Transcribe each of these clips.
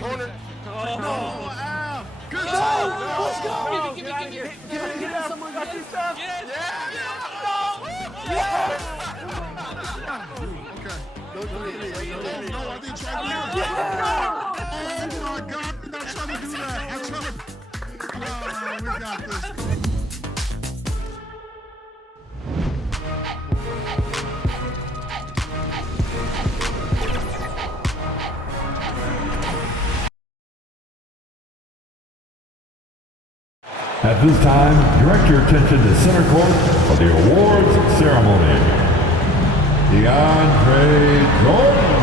Corner. No, Al. Good Let's go. Give it. Get someone. Yes. Okay. No, I didn't try to do that. Oh my God, we're not trying to do that. I'm trying to. Oh, we got this. At this time, direct your attention to center court for the awards ceremony. DeAndre Jordan.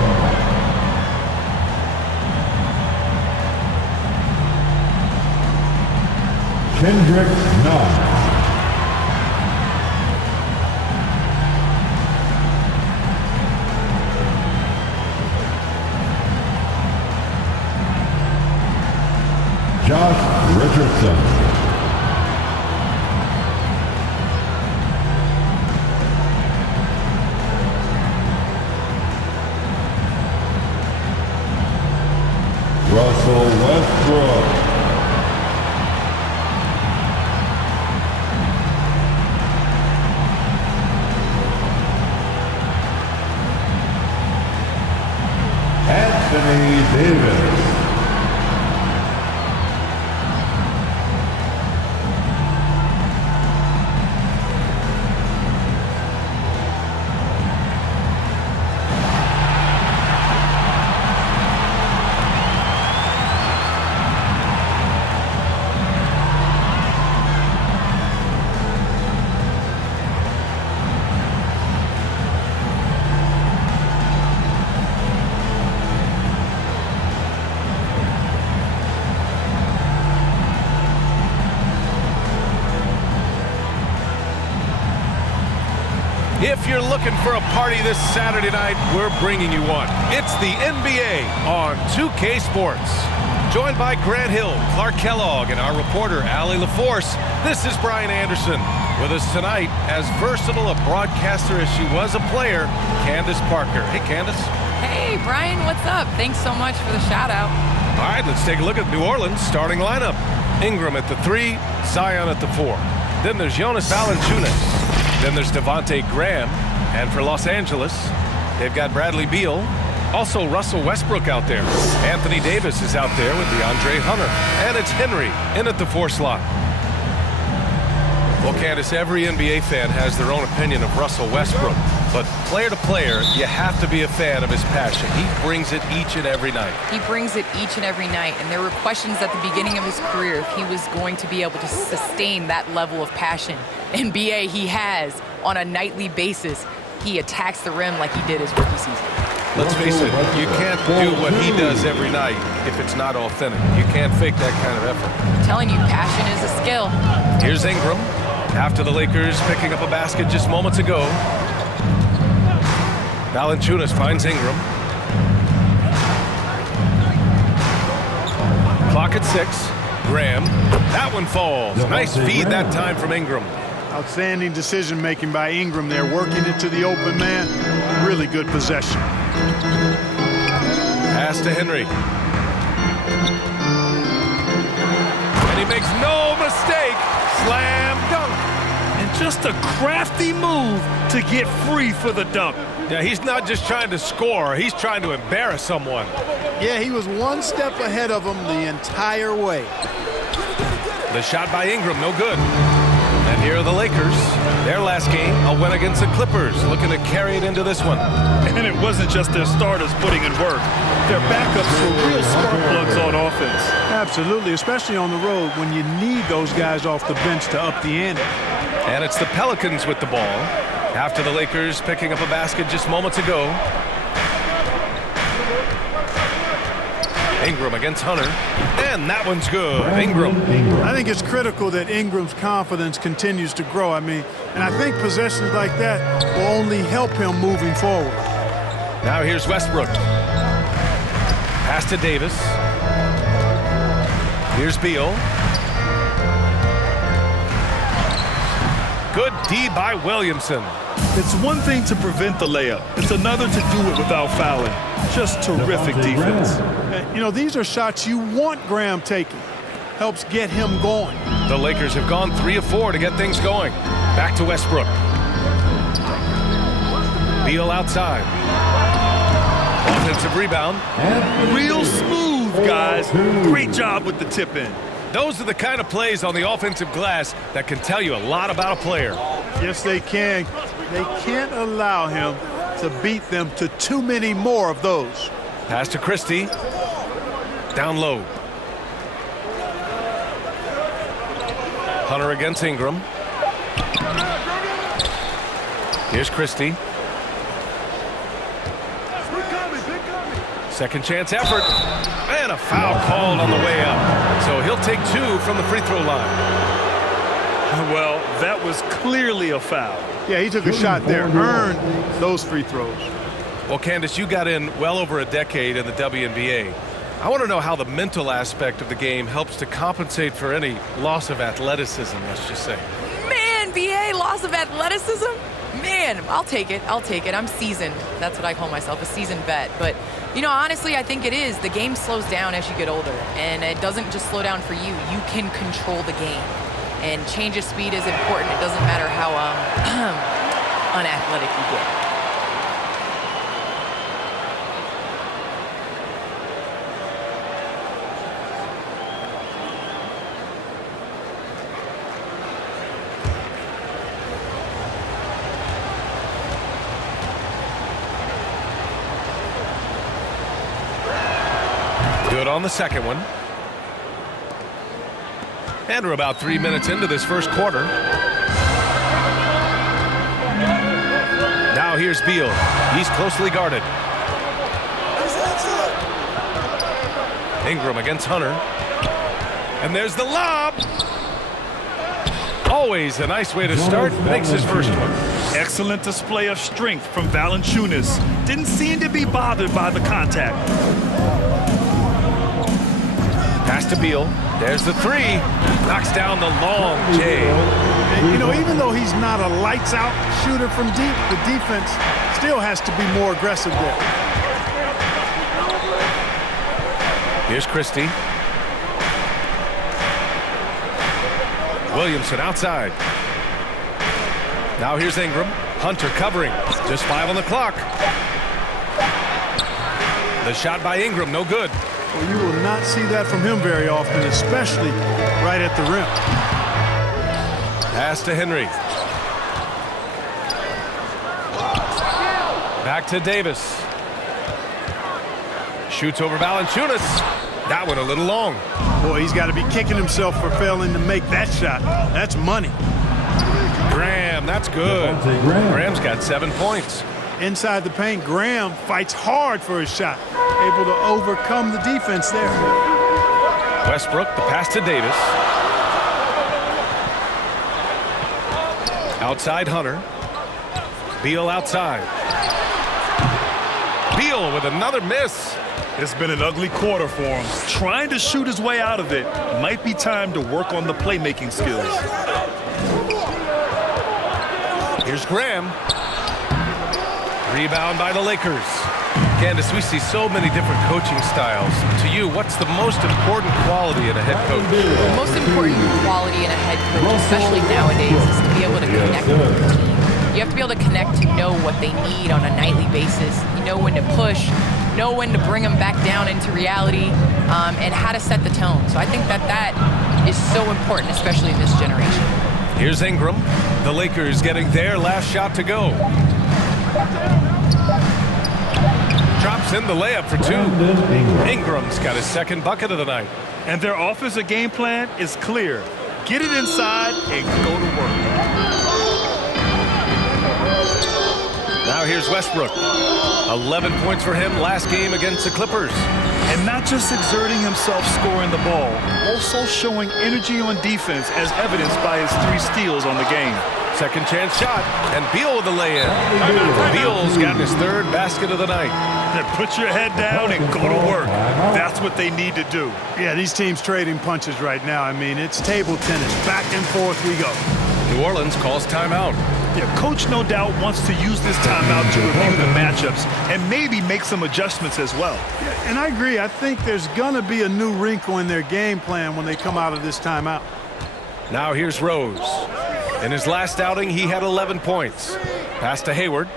Kendrick Nunn. Josh Richardson. Russell Westbrook. Anthony Davis. If you're looking for a party this Saturday night, we're bringing you one. It's the NBA on 2K Sports. Joined by Grant Hill, Clark Kellogg, and our reporter, Allie LaForce, this is Brian Anderson. With us tonight, as versatile a broadcaster as she was a player, Candace Parker. Hey, Candace. Hey, Brian, what's up? Thanks so much for the shout-out. All right, let's take a look at New Orleans' starting lineup. Ingram at the 3, Zion at the 4. Then there's Jonas Valanciunas. Then there's Devontae Graham. And for Los Angeles, they've got Bradley Beal. Also Russell Westbrook out there. Anthony Davis is out there with DeAndre Hunter. And it's Henry in at the 4 slot. Well, Candace, every NBA fan has their own opinion of Russell Westbrook. But player to player, you have to be a fan of his passion. He brings it each and every night. He brings it each and every night, and there were questions at the beginning of his career if he was going to be able to sustain that level of passion. In BA, he has on a nightly basis. He attacks the rim like he did his rookie season. Let's face it, you can't do what he does every night if it's not authentic. You can't fake that kind of effort. I'm telling you, passion is a skill. Here's Ingram. After the Lakers picking up a basket just moments ago. Valanciunas finds Ingram. Clock at 6. Graham. That one falls. Nice feed that time from Ingram. Outstanding decision-making by Ingram there, working it to the open man. Really good possession. Pass to Henry. And he makes no mistake. Slam dunk. And just a crafty move to get free for the dunk. Yeah, he's not just trying to score. He's trying to embarrass someone. Yeah, he was one step ahead of him the entire way. The shot by Ingram, no good. And here are the Lakers. Their last game, a win against the Clippers, looking to carry it into this one. And it wasn't just their starters putting in work. Their backups were real spark plugs on offense. Absolutely, especially on the road when you need those guys off the bench to up the ante. And it's the Pelicans with the ball. After the Lakers picking up a basket just moments ago. Ingram against Hunter. And that one's good. Ingram. I think it's critical that Ingram's confidence continues to grow. And I think possessions like that will only help him moving forward. Now here's Westbrook. Pass to Davis. Here's Beal. Good D by Williamson. It's one thing to prevent the layup. It's another to do it without fouling. Just terrific defense. You know, these are shots you want Graham taking. Helps get him going. The Lakers have gone 3 of 4 to get things going. Back to Westbrook. Beal outside. Offensive rebound. Real smooth, guys. Great job with the tip in. Those are the kind of plays on the offensive glass that can tell you a lot about a player. Yes, they can. They can't allow him to beat them to too many more of those. Pass to Christie. Down low. Hunter against Ingram. Here's Christie. Second chance effort. And a foul called on the way up. So he'll take 2 from the free throw line. Well, that was clearly a foul. Yeah, he took a shot there. Earned those free throws. Well, Candace, you got in well over a decade in the WNBA. I want to know how the mental aspect of the game helps to compensate for any loss of athleticism, let's just say. Man, BA, loss of athleticism? Man, I'll take it. I'll take it. I'm seasoned. That's what I call myself, a seasoned vet. But, you know, honestly, I think it is. The game slows down as you get older. And it doesn't just slow down for you. You can control the game. And change of speed is important. It doesn't matter how unathletic you get. Good on the second one. And we're about 3 minutes into this first quarter. Now here's Beal. He's closely guarded. Ingram against Hunter. And there's the lob. Always a nice way to start. Makes his first one. Excellent display of strength from Valanciunas. Didn't seem to be bothered by the contact. Pass to Beal. There's the 3. Knocks down the long J. And, you know, even though he's not a lights-out shooter from deep, the defense still has to be more aggressive there. Here's Christie. Williamson outside. Now here's Ingram. Hunter covering. Just 5 on the clock. The shot by Ingram, no good. Well, you will not see that from him very often, especially right at the rim. Pass to Henry. Back to Davis. Shoots over Valanciunas. That one a little long. Boy, he's got to be kicking himself for failing to make that shot. That's money. Graham, that's good. Graham's got 7 points. Inside the paint, Graham fights hard for his shot. Able to overcome the defense there. Westbrook, the pass to Davis. Outside Hunter. Beal outside. Beal with another miss. It's been an ugly quarter for him. Trying to shoot his way out of it. Might be time to work on the playmaking skills. Here's Graham. Rebound by the Lakers. Candace, we see so many different coaching styles. To you, what's the most important quality in a head coach? The most important quality in a head coach, especially nowadays, is to be able to connect with your team. You have to be able to connect to know what they need on a nightly basis. You know when to push, know when to bring them back down into reality, and how to set the tone. So I think that is so important, especially in this generation. Here's Ingram. The Lakers getting their last shot to go. Drops in the layup for 2. Ingram's got his second bucket of the night. And their offensive game plan is clear. Get it inside and go to work. Now here's Westbrook. 11 points for him last game against the Clippers. And not just exerting himself scoring the ball, also showing energy on defense as evidenced by his 3 steals on the game. Second chance shot, and Beal with the lay-in. Beal's got his 3rd basket of the night. Then put your head down and go to work. That's what they need to do. Yeah, these teams trading punches right now. I mean, it's table tennis. Back and forth we go. New Orleans calls timeout. Yeah, coach no doubt wants to use this timeout to review the matchups and maybe make some adjustments as well. Yeah, and I agree. I think there's going to be a new wrinkle in their game plan when they come out of this timeout. Now here's Rose. In his last outing, he had 11 points. Pass to Hayward.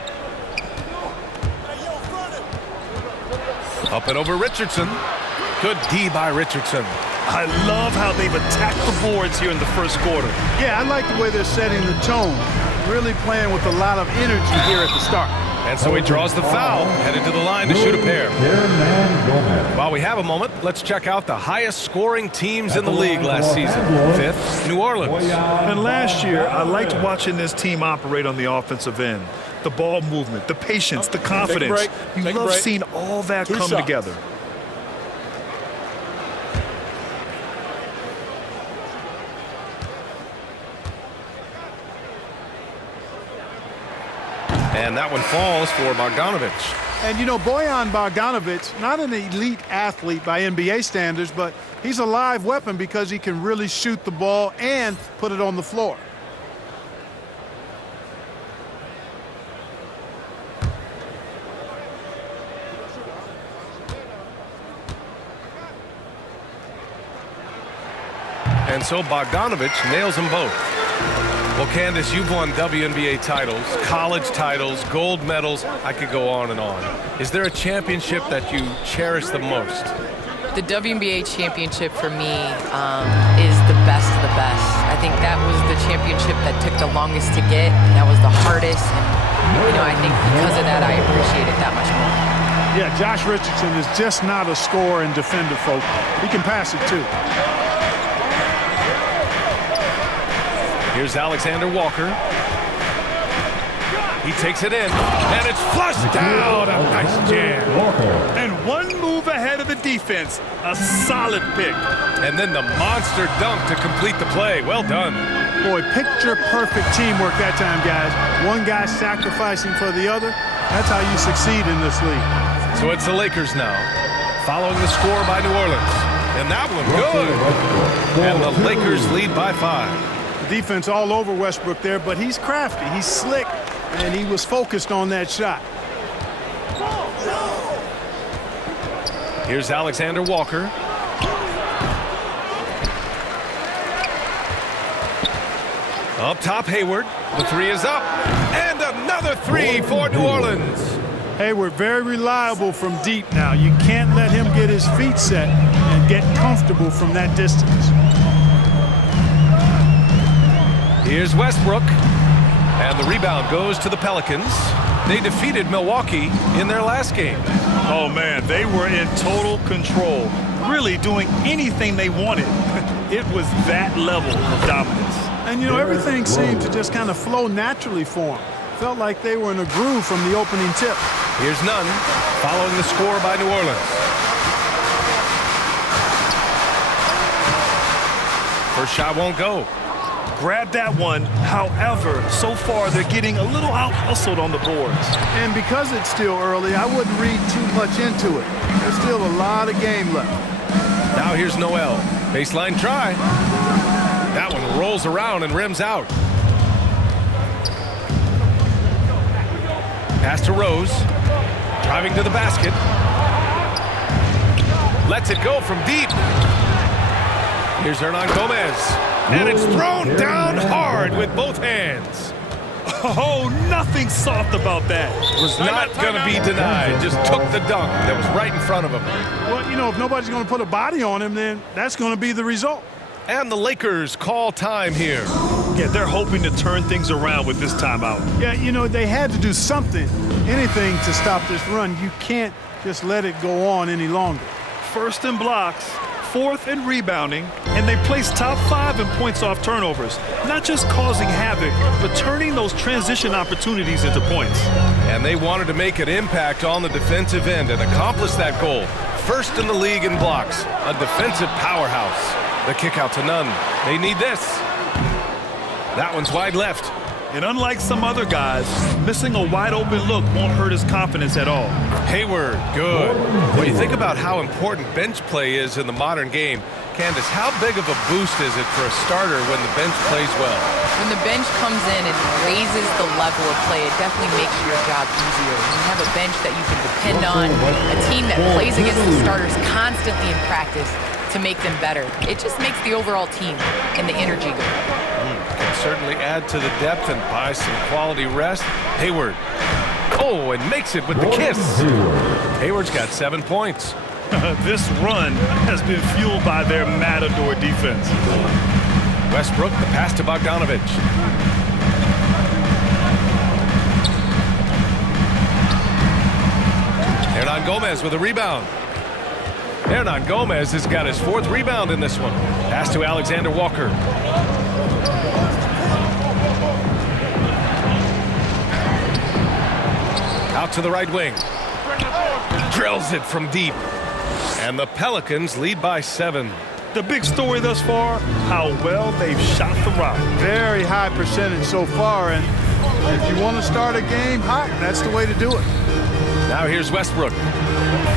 Up and over Richardson. Good D by Richardson. I love how they've attacked the boards here in the first quarter. Yeah, I like the way they're setting the tone. Really playing with a lot of energy here at the start. And so he draws the foul, headed to the line to shoot a pair. While we have a moment, let's check out the highest scoring teams in the league last season. 5th, New Orleans. And last year, I liked watching this team operate on the offensive end. The ball movement, the patience, the confidence. You love seeing all that come together. And that one falls for Bogdanovich. And, you know, Bojan Bogdanovich, not an elite athlete by NBA standards, but he's a live weapon because he can really shoot the ball and put it on the floor. And so Bogdanovich nails them both. Well, Candace, you've won WNBA titles, college titles, gold medals. I could go on and on. Is there a championship that you cherish the most? The WNBA championship for me is the best of the best. I think that was the championship that took the longest to get. That was the hardest. And, you know, I think because of that, I appreciate it that much more. Yeah, Josh Richardson is just not a scorer and defender, folks. He can pass it, too. Here's Alexander Walker. He takes it in, and it's flushed down. A nice jam. And one move ahead of the defense. A solid pick. And then the monster dunk to complete the play. Well done. Boy, picture-perfect teamwork that time, guys. One guy sacrificing for the other. That's how you succeed in this league. So it's the Lakers now, following the score by New Orleans. And that one good. And the Lakers lead by 5. Defense all over Westbrook there, but he's crafty, he's slick, and he was focused on that shot. Here's Alexander Walker. Up top, Hayward. The three is up. And another three for New Orleans. Hayward, very reliable from deep now. You can't let him get his feet set and get comfortable from that distance. Here's Westbrook, and the rebound goes to the Pelicans. They defeated Milwaukee in their last game. Oh, man, they were in total control, really doing anything they wanted. It was that level of dominance. And, you know, everything seemed to just kind of flow naturally for them. Felt like they were in a groove from the opening tip. Here's Nunn, following the score by New Orleans. First shot won't go. Grab that one. However, so far they're getting a little out-hustled on the boards. And because it's still early, I wouldn't read too much into it. There's still a lot of game left. Now here's Noel. Baseline try. That one rolls around and rims out. Pass to Rose. Driving to the basket. Lets it go from deep. Here's Hernan Gomez. And it's thrown down hard with both hands. Oh, nothing soft about that. Was not going to be denied. Just took the dunk that was right in front of him. Well, you know, if nobody's going to put a body on him, then that's going to be the result. And the Lakers call time here. Yeah, they're hoping to turn things around with this timeout. Yeah, you know, they had to do something, anything to stop this run. You can't just let it go on any longer. First in blocks, fourth in rebounding, and they place top 5 in points off turnovers. Not just causing havoc, but turning those transition opportunities into points. And they wanted to make an impact on the defensive end and accomplish that goal. First in the league in blocks, a defensive powerhouse. The kick out to Nunn. They need this. That one's wide left. And unlike some other guys, missing a wide-open look won't hurt his confidence at all. Hayward, good. When you think about how important bench play is in the modern game, Candace, how big of a boost is it for a starter when the bench plays well? When the bench comes in and raises the level of play, it definitely makes your job easier. When you have a bench that you can depend on, a team that plays against the starters constantly in practice to make them better. It just makes the overall team and the energy go. Can certainly add to the depth and buy some quality rest. Hayward. Oh, and makes it with the kiss. Hayward's got 7 points. This run has been fueled by their matador defense. Westbrook, the pass to Bogdanovich. Hernan Gomez with a rebound. Hernan Gomez has got his 4th rebound in this one. Pass to Alexander Walker. Out to the right wing. Drills it from deep. And the Pelicans lead by 7. The big story thus far, how well they've shot the rock. Very high percentage so far, and if you want to start a game hot, that's the way to do it. Now here's Westbrook.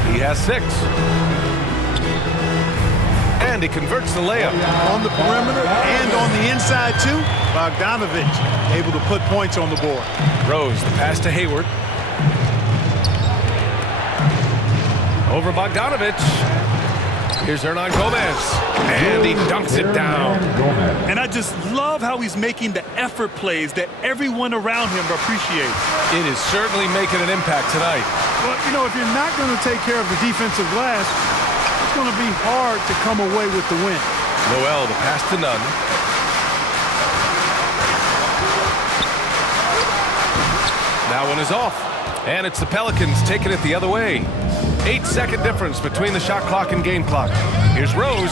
He has 6. And he converts the layup. On the perimeter and on the inside, too. Bogdanovich able to put points on the board. Rose, the pass to Hayward. Over Bogdanovich. Here's Hernan Gomez. And he dunks it down. And I just love how he's making the effort plays that everyone around him appreciates. It is certainly making an impact tonight. Well, you know, if you're not going to take care of the defensive glass, it's going to be hard to come away with the win. Noel, the pass to Nunn. That one is off. And it's the Pelicans taking it the other way. 8-second difference between the shot clock and game clock. Here's Rose.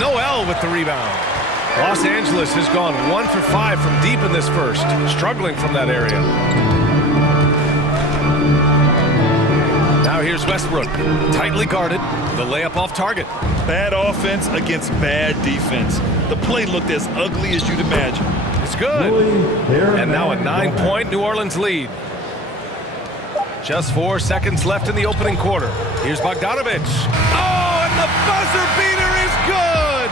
Noel with the rebound. Los Angeles has gone 1 for 5 from deep in this first, struggling from that area. Now here's Westbrook, tightly guarded, the layup off target. Bad offense against bad defense. The play looked as ugly as you'd imagine. It's good. And now a 9-point New Orleans lead. Just 4 seconds left in the opening quarter. Here's Bogdanovich. Oh, and the buzzer beater is good!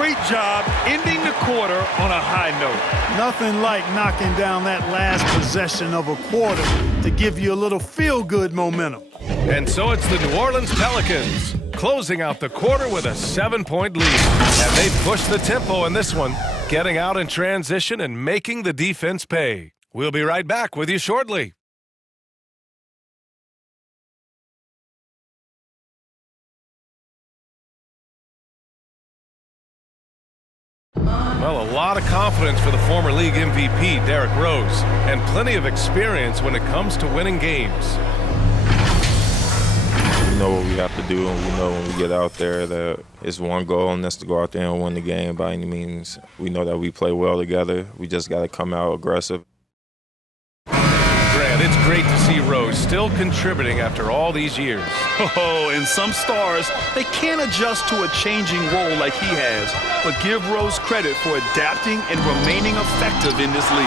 Great job ending the quarter on a high note. Nothing like knocking down that last possession of a quarter to give you a little feel-good momentum. And so it's the New Orleans Pelicans closing out the quarter with a 7-point lead. And they push the tempo in this one, getting out in transition and making the defense pay. We'll be right back with you shortly. Well, a lot of confidence for the former league MVP, Derrick Rose, and plenty of experience when it comes to winning games. We know what we have to do, and we know when we get out there that it's one goal, and that's to go out there and win the game by any means. We know that we play well together. We just got to come out aggressive. Grant, it's great to see Rose still contributing after all these years. Oh, and some stars, they can't adjust to a changing role like he has, but give Rose credit for adapting and remaining effective in this league.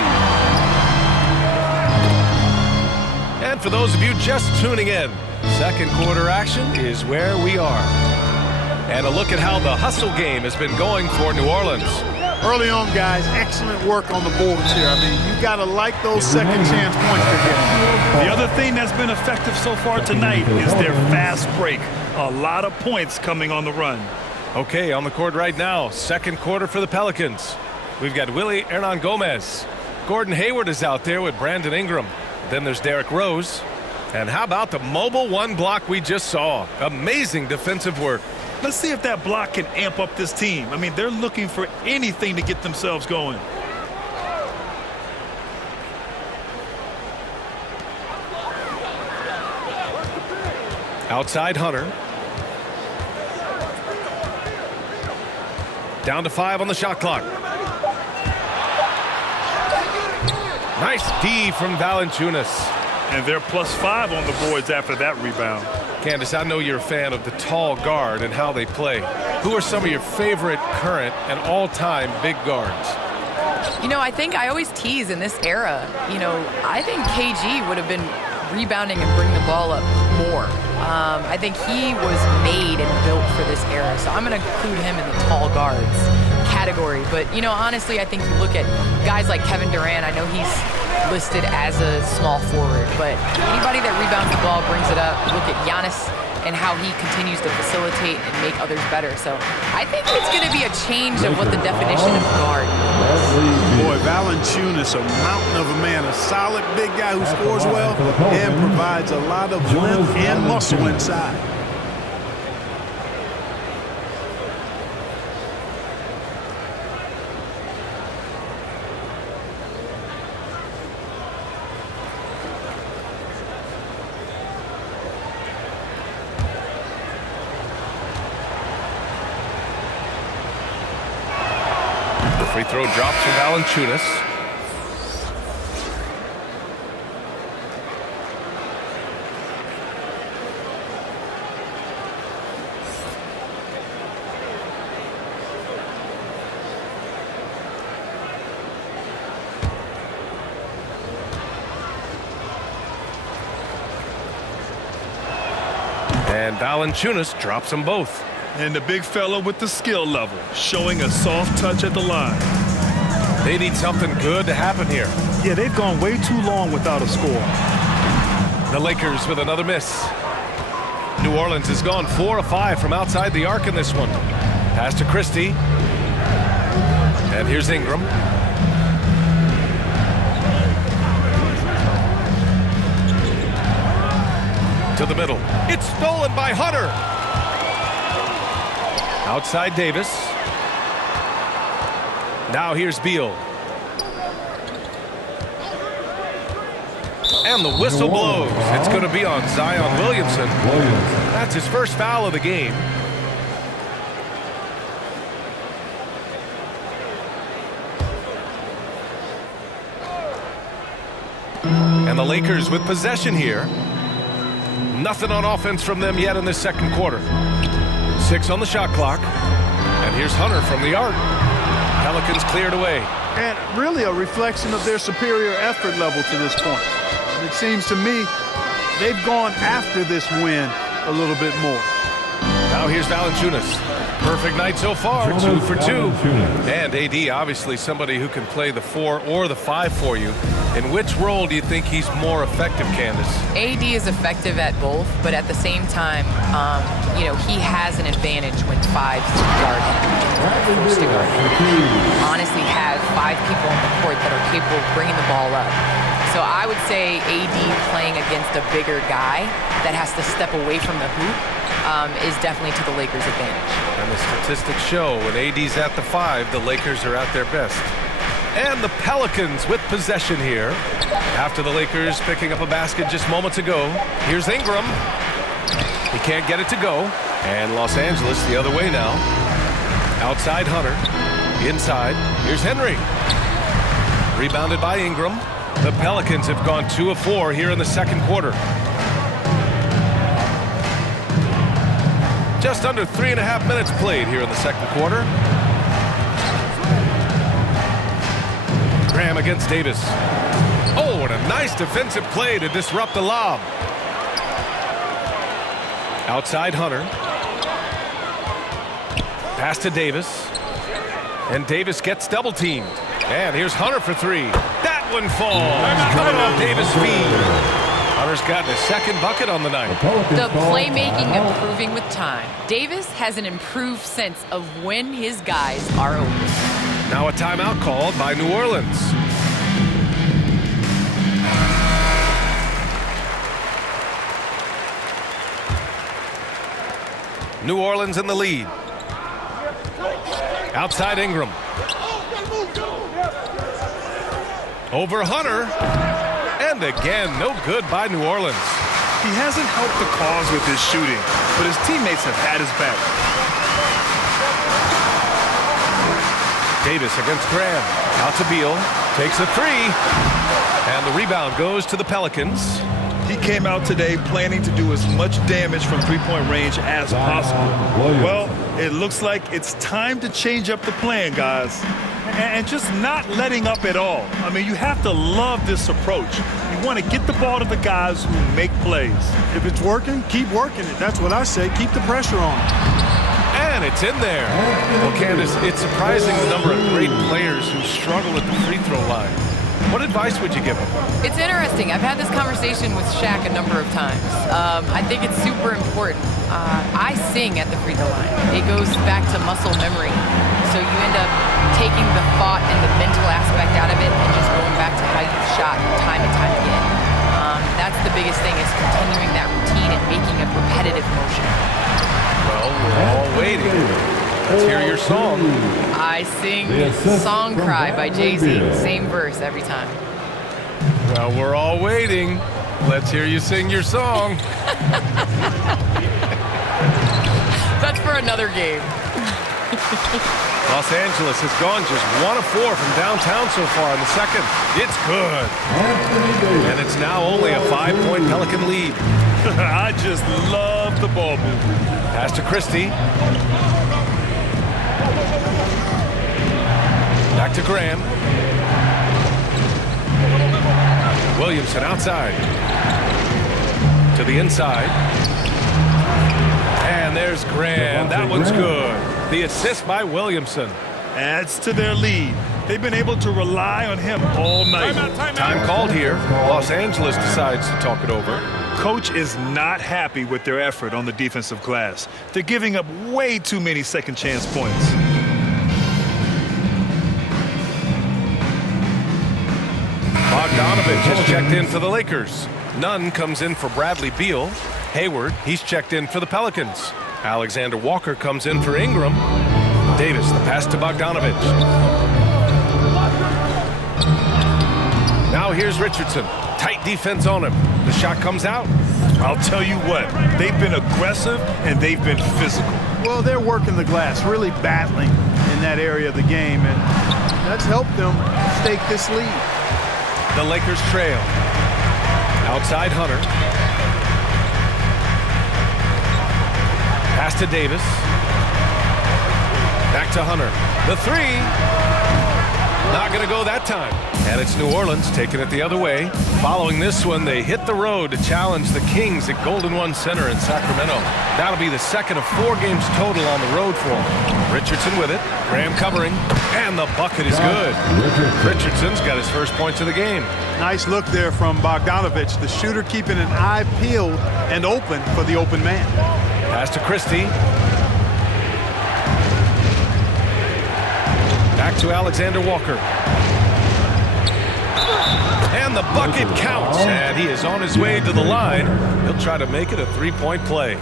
And for those of you just tuning in, second quarter action is where we are. And a look at how the hustle game has been going for New Orleans. Early on, guys, excellent work on the boards here. I mean, you got to like those second chance points they're getting. The other thing that's been effective so far tonight is their fast break. A lot of points coming on the run. Okay, on the court right now, second quarter for the Pelicans. We've got Willie Hernan Gomez. Gordon Hayward is out there with Brandon Ingram. Then there's Derrick Rose. And how about the mobile one block we just saw? Amazing defensive work. Let's see if that block can amp up this team. I mean, they're looking for anything to get themselves going. Outside Hunter. Down to 5 on the shot clock. Nice D from Valanciunas. And they're +5 on the boards after that rebound. Candace, I know you're a fan of the tall guard and how they play. Who are some of your favorite current and all-time big guards? You know, I think I always tease in this era, you know, I think KG would have been rebounding and bringing the ball up more. I think he was made and built for this era, so I'm going to include him in the tall guards category. But, you know, honestly, I think you look at guys like Kevin Durant. I know he's listed as a small forward, but anybody that rebounds the ball, brings it up. Look at Giannis and how he continues to facilitate and make others better. So I think it's going to be a change of what the definition of guard is. Boy, Valanciunas, a mountain of a man, a solid big guy who scores well and provides a lot of length and muscle inside. Free throw drops for Valanciunas. And Valanciunas drops them both. And the big fella with the skill level, showing a soft touch at the line. They need something good to happen here. Yeah, they've gone way too long without a score. The Lakers with another miss. New Orleans has gone 4 of 5 from outside the arc in this one. Pass to Christie. And here's Ingram. To the middle. It's stolen by Hunter. Outside Davis. Now here's Beal. And the whistle blows. It's going to be on Zion Williamson. That's his first foul of the game. And the Lakers with possession here. Nothing on offense from them yet in this second quarter. 6 on the shot clock. And here's Hunter from the arc. Pelicans cleared away. And really a reflection of their superior effort level to this point. And it seems to me they've gone after this win a little bit more. Now here's Valanciunas. Perfect night so far, 2 for 2. And AD, obviously somebody who can play the 4 or the 5 for you. In which role do you think he's more effective, Candace? AD is effective at both, but at the same time, you know, he has an advantage when 5s guard him. Forced to guard him. Honestly, have 5 people on the court that are capable of bringing the ball up. So I would say AD playing against a bigger guy that has to step away from the hoop is definitely to the Lakers' advantage. And the statistics show when AD's at the 5, the Lakers are at their best. And the Pelicans with possession here. After the Lakers picking up a basket just moments ago. Here's Ingram. He can't get it to go. And Los Angeles the other way now. Outside Hunter. Inside. Here's Henry. Rebounded by Ingram. The Pelicans have gone 2 of 4 here in the second quarter. Just under 3.5 minutes played here in the second quarter. Graham against Davis. Oh, and a nice defensive play to disrupt the lob. Outside Hunter. Pass to Davis. And Davis gets double teamed. And here's Hunter for 3. That one falls. Coming off Davis' feet. Hunter's gotten his second bucket on the night. The playmaking improving with time. Davis has an improved sense of when his guys are open. Now a timeout called by New Orleans. New Orleans in the lead. Outside Ingram. Over Hunter. And again, no good by New Orleans. He hasn't helped the cause with his shooting, but his teammates have had his back. Davis against Graham. Out to Beal. Takes a 3. And the rebound goes to the Pelicans. He came out today planning to do as much damage from three-point range as possible. Well, it looks like it's time to change up the plan, guys. and just not letting up at all. I mean, you have to love this approach. You want to get the ball to the guys who make plays. If it's working, keep working it. That's what I say. Keep the pressure on. And it's in there. Well, Candace, it's surprising the number of great players who struggle at the free throw line. What advice would you give them? It's interesting. I've had this conversation with Shaq a number of times. I think it's super important. I sing at the free throw line. It goes back to muscle memory. So you end up taking the thought and the mental aspect out of it and just going back to how you've shot time and time again. That's the biggest thing, is continuing that routine and making a repetitive motion. Well, we're all waiting. Let's hear your song. I sing Song Cry by Jay-Z. Same verse every time. Well, we're all waiting. Let's hear you sing your song. That's for another game. Los Angeles has gone just 1 of 4 from downtown so far in the second. It's good. And it's now only a 5-point Pelican lead. I just love the ball movement. Pass to Christie. Back to Graham. Williamson outside. To the inside. And there's Graham. That one's good. The assist by Williamson. Adds to their lead. They've been able to rely on him all night. Time called here. Los Angeles decides to talk it over. Coach is not happy with their effort on the defensive glass. They're giving up way too many second chance points. Bogdanovich has checked in for the Lakers. Nunn comes in for Bradley Beal. Hayward, he's checked in for the Pelicans. Alexander Walker comes in for Ingram. Davis, the pass to Bogdanovich. Now here's Richardson. Tight defense on him. The shot comes out. I'll tell you what, they've been aggressive and they've been physical. Well, they're working the glass, really battling in that area of the game, and that's helped them stake this lead. The Lakers trail. Outside Hunter. Pass to Davis. Back to Hunter. The three. Not going to go that time. And it's New Orleans taking it the other way. Following this one, they hit the road to challenge the Kings at Golden One Center in Sacramento. That'll be the second of 4 games total on the road for them. Richardson with it. Graham covering. And the bucket is good. Richardson's got his first points of the game. Nice look there from Bogdanovich, the shooter keeping an eye peeled and open for the open man. Pass to Christie. Back to Alexander Walker. And the bucket counts, and he is on his way to the line. He'll try to make it a 3-point play.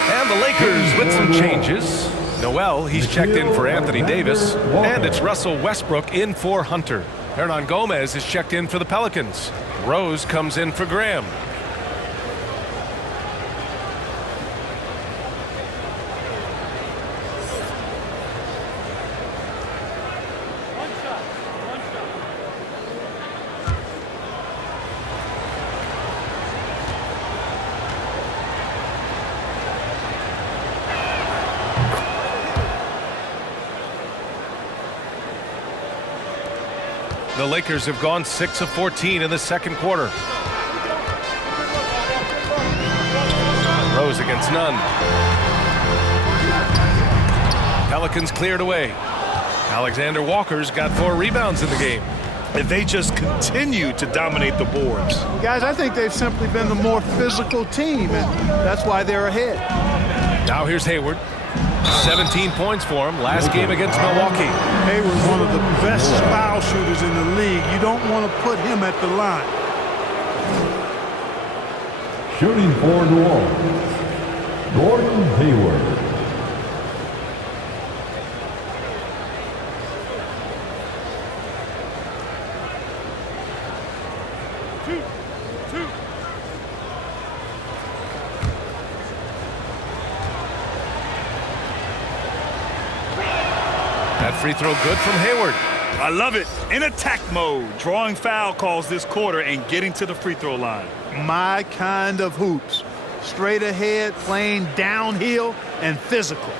And the Lakers with some changes. Noel, he's checked in for Anthony Davis. And it's Russell Westbrook in for Hunter. Hernan Gomez is checked in for the Pelicans. Rose comes in for Graham. The Lakers have gone 6 of 14 in the second quarter. Rose against Nunn. Pelicans cleared away. Alexander Walker's got 4 rebounds in the game. And they just continue to dominate the boards. Guys, I think they've simply been the more physical team, and that's why they're ahead. Now here's Hayward. 17 points for him last game against Milwaukee. Hayward's one of the best foul shooters in the league. You don't want to put him at the line. Shooting for New Orleans, Gordon Hayward. That free throw good from Hayward. I love it. In attack mode, drawing foul calls this quarter and getting to the free throw line. My kind of hoops. Straight ahead, playing downhill. and physical.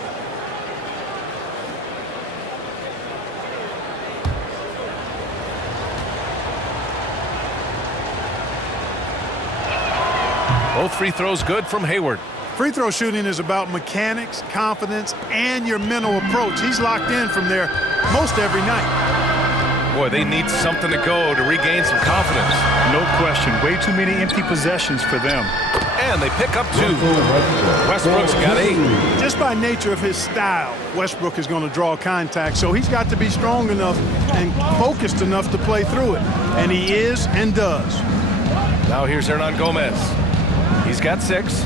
Both free throws good from Hayward. Free throw shooting is about mechanics, confidence, and your mental approach. He's locked in from there most every night. Boy, they need something to go to regain some confidence. No question. Way too many empty possessions for them. And they pick up 2. Westbrook's got 8. Just by nature of his style, Westbrook is going to draw contact, so he's got to be strong enough and focused enough to play through it. And he is and does. Now here's Hernan Gomez. He's got 6.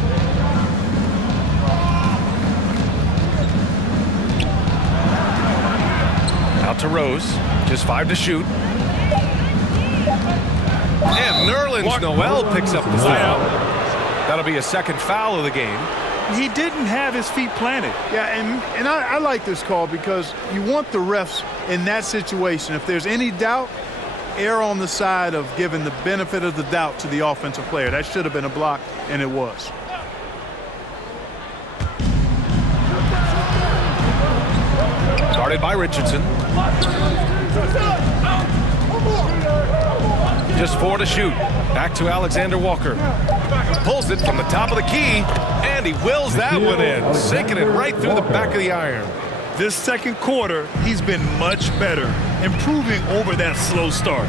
Out to Rose. Just 5 to shoot. And Nerlens Noel picks up the foul. That'll be a second foul of the game. He didn't have his feet planted. Yeah, and I like this call because you want the refs in that situation. If there's any doubt, err on the side of giving the benefit of the doubt to the offensive player. That should have been a block, and it was. Guarded by Richardson. Just 4 to shoot. Back to Alexander Walker. Pulls it from the top of the key, and he wills that one in, sinking it right through the back of the iron. This second quarter, he's been much better, improving over that slow start.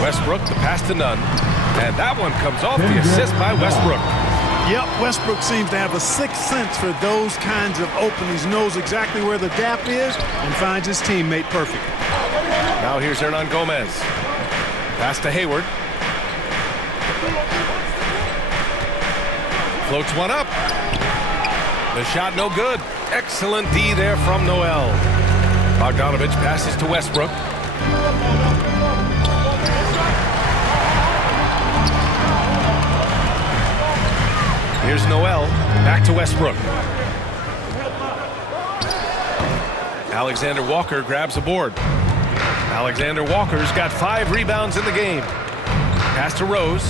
Westbrook, the pass to Nunn, and that one comes off the assist by Westbrook. Yep, Westbrook seems to have a sixth sense for those kinds of openings, knows exactly where the gap is, and finds his teammate perfect. Now here's Hernan Gomez. Pass to Hayward. Floats one up. The shot no good. Excellent D there from Noel. Bogdanovich passes to Westbrook. Here's Noel. Back to Westbrook. Alexander Walker grabs a board. Alexander Walker's got 5 rebounds in the game. Pass to Rose.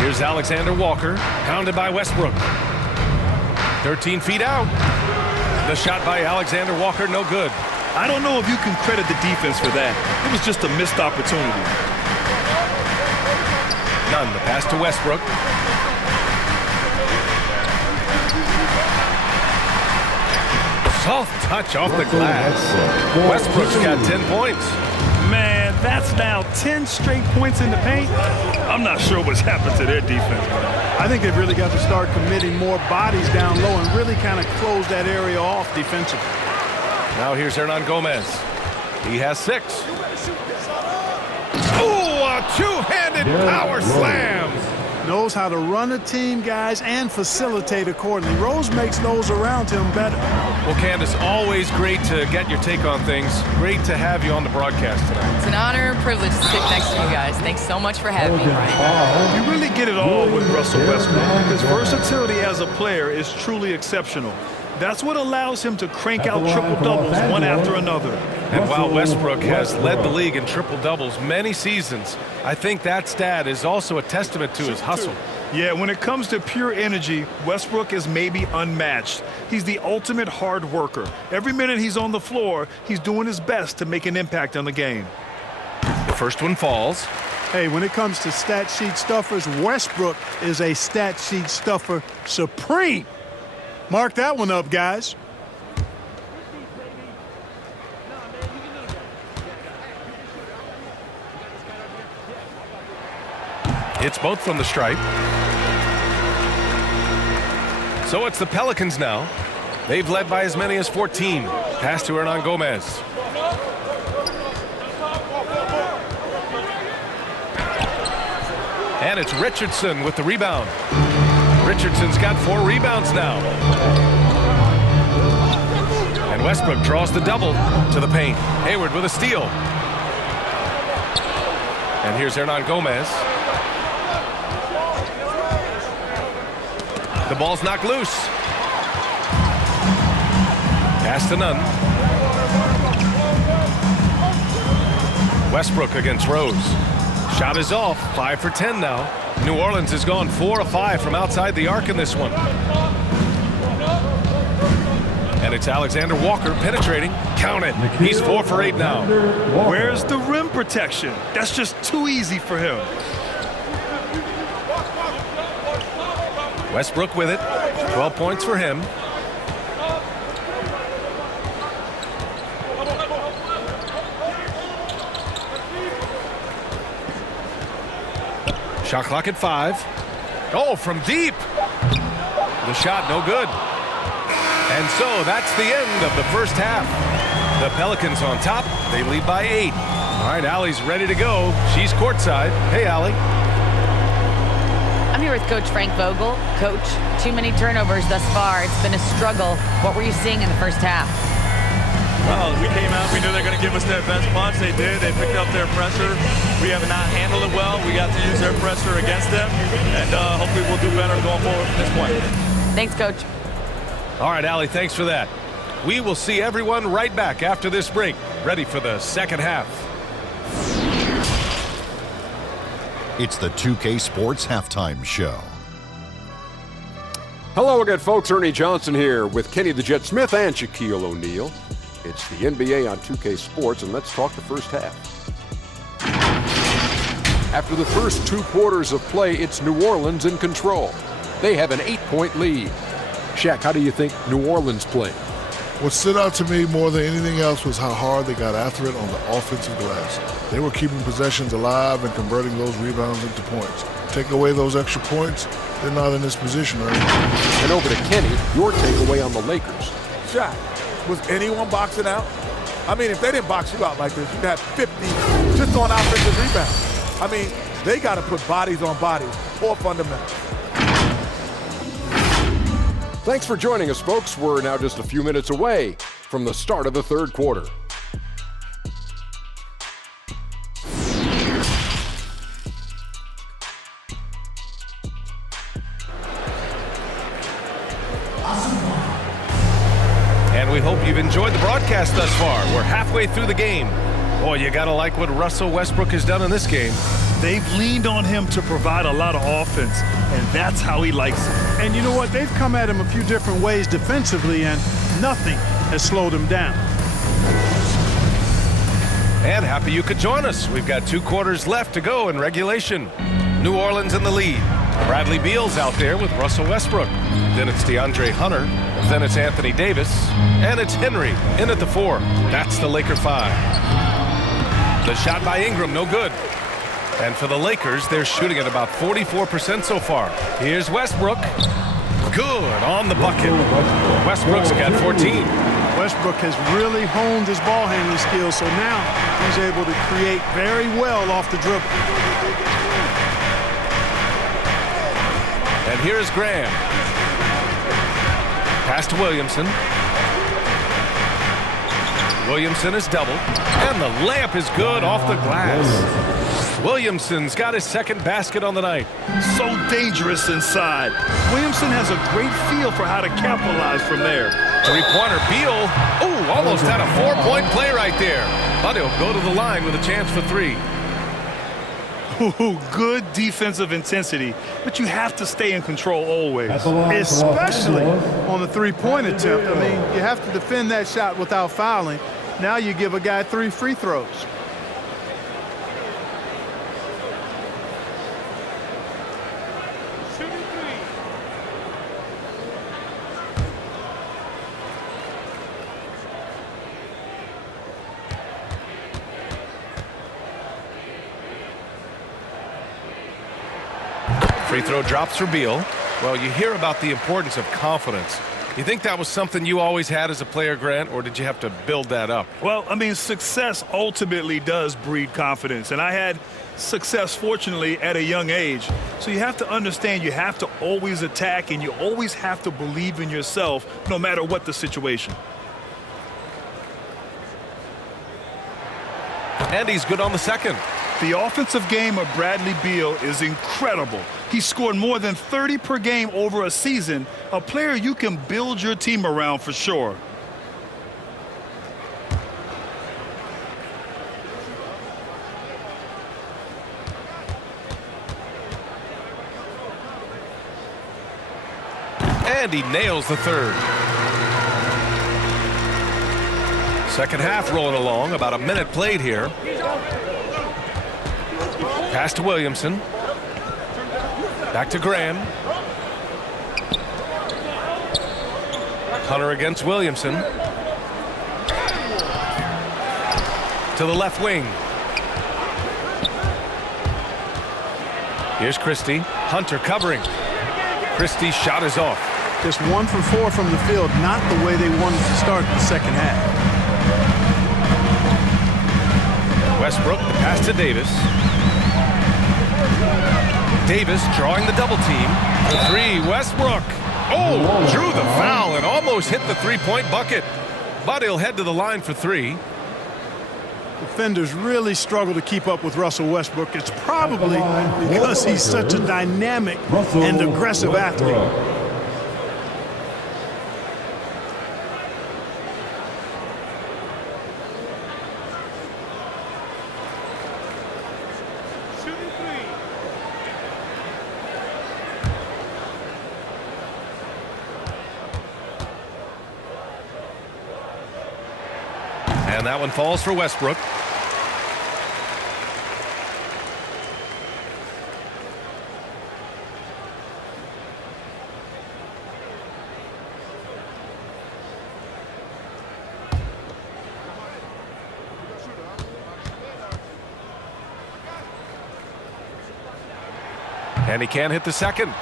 Here's Alexander Walker, pounded by Westbrook. 13 feet out. The shot by Alexander Walker, no good. I don't know if you can credit the defense for that. It was just a missed opportunity. Nunn, the pass to Westbrook. Soft touch off the glass. Westbrook's got 10 points. Man, that's now 10 straight points in the paint. I'm not sure what's happened to their defense. I think they've really got to start committing more bodies down low and really kind of close that area off defensively. Now here's Hernan Gomez. He has 6. Oh, a two-handed power slam. Knows how to run a team, guys, and facilitate accordingly. Rose makes those around him better. Well, Candace, always great to get your take on things. Great to have you on the broadcast tonight. It's an honor and privilege to sit next to you guys. Thanks so much for having me, Brian. You really get it all with Russell Westbrook. His versatility as a player is truly exceptional. That's what allows him to crank out triple-doubles one after another. And while Westbrook has led the league in triple-doubles many seasons, I think that stat is also a testament to his hustle. Yeah, when it comes to pure energy, Westbrook is maybe unmatched. He's the ultimate hard worker. Every minute he's on the floor, he's doing his best to make an impact on the game. The first one falls. Hey, when it comes to stat sheet stuffers, Westbrook is a stat sheet stuffer supreme. Mark that one up, guys. Hits both from the stripe. So it's the Pelicans now. They've led by as many as 14. Pass to Hernan Gomez. And it's Richardson with the rebound. Richardson's got 4 rebounds now. And Westbrook draws the double to the paint. Hayward with a steal. And here's Hernan Gomez. The ball's knocked loose. Pass to Nunn. Westbrook against Rose. Shot is off. 5 for 10 now. New Orleans has gone 4 of 5 from outside the arc in this one. And it's Alexander Walker penetrating. Count it. He's 4 for 8 now. Where's the rim protection? That's just too easy for him. Westbrook with it. 12 points for him. Shot clock at 5. Oh, from deep. The shot no good. And so that's the end of the first half. The Pelicans on top. They lead by 8. All right, Allie's ready to go. She's courtside. Hey, Allie. I'm here with Coach Frank Vogel. Coach, too many turnovers thus far. It's been a struggle. What were you seeing in the first half? Well, we came out, we knew they were going to give us their best punch. They did. They picked up their pressure. We have not handled it well. We got to use their pressure against them, and hopefully we'll do better going forward from this point. Thanks, Coach. All right, Allie, thanks for that. We will see everyone right back after this break, ready for the second half. It's the 2K Sports Halftime Show. Hello again, folks. Ernie Johnson here with Kenny the Jet Smith and Shaquille O'Neal. It's the NBA on 2K Sports, and let's talk the first half. After the first 2 quarters of play, it's New Orleans in control. They have an 8-point lead. Shaq, how do you think New Orleans played? What stood out to me more than anything else was how hard they got after it on the offensive glass. They were keeping possessions alive and converting those rebounds into points. Take away those extra points, they're not in this position, Ernie. And over to Kenny, your takeaway on the Lakers. Shaq, was anyone boxing out? I mean, if they didn't box you out like this, you'd have 50 just on offensive rebounds. I mean, they got to put bodies on bodies, poor fundamentals. Thanks for joining us, folks. We're now just a few minutes away from the start of the third quarter. And we hope you've enjoyed the broadcast thus far. We're halfway through the game. Boy, you gotta like what Russell Westbrook has done in this game. They've leaned on him to provide a lot of offense, and that's how he likes it. And you know what? They've come at him a few different ways defensively, and nothing has slowed him down. And happy you could join us. We've got 2 quarters left to go in regulation. New Orleans in the lead. Bradley Beal's out there with Russell Westbrook. Then it's DeAndre Hunter. Then it's Anthony Davis. And it's Henry in at the 4. That's the Laker 5. The shot by Ingram, no good. And for the Lakers, they're shooting at about 44% so far. Here's Westbrook. Good on the bucket. Westbrook's got 14. Westbrook has really honed his ball handling skills, so now he's able to create very well off the dribble. And here's Graham. Pass to Williamson. Williamson is doubled, and the layup is good off the glass. Williamson's got his second basket on the night. So dangerous inside. Williamson has a great feel for how to capitalize from there. 3-pointer, Beal. Oh, almost had a 4-point play right there. But he'll go to the line with a chance for 3. Ooh, good defensive intensity, but you have to stay in control always. Especially on the 3-point attempt. I mean, you have to defend that shot without fouling. Now you give a guy 3 free throws. Free throw drops for Beal. Well, you hear about the importance of confidence. You think that was something you always had as a player, Grant, or did you have to build that up? Well, I mean, success ultimately does breed confidence. And I had success, fortunately, at a young age. So you have to understand you have to always attack, and you always have to believe in yourself no matter what the situation. And he's good on the second. The offensive game of Bradley Beal is incredible. He scored more than 30 per game over a season, a player you can build your team around for sure. And he nails the third. Second half rolling along, about a minute played here. Pass to Williamson. Back to Graham. Hunter against Williamson. To the left wing. Here's Christie. Hunter covering. Christie's shot is off. Just 1 for 4 from the field, not the way they wanted to start the second half. Westbrook, the pass to Davis. Davis drawing the double team. The three, Westbrook. Oh, drew the foul and almost hit the three-point bucket. But he'll head to the line for three. Defenders really struggle to keep up with Russell Westbrook. It's probably because he's such a dynamic and aggressive athlete. And that one falls for Westbrook. And he can't hit the second.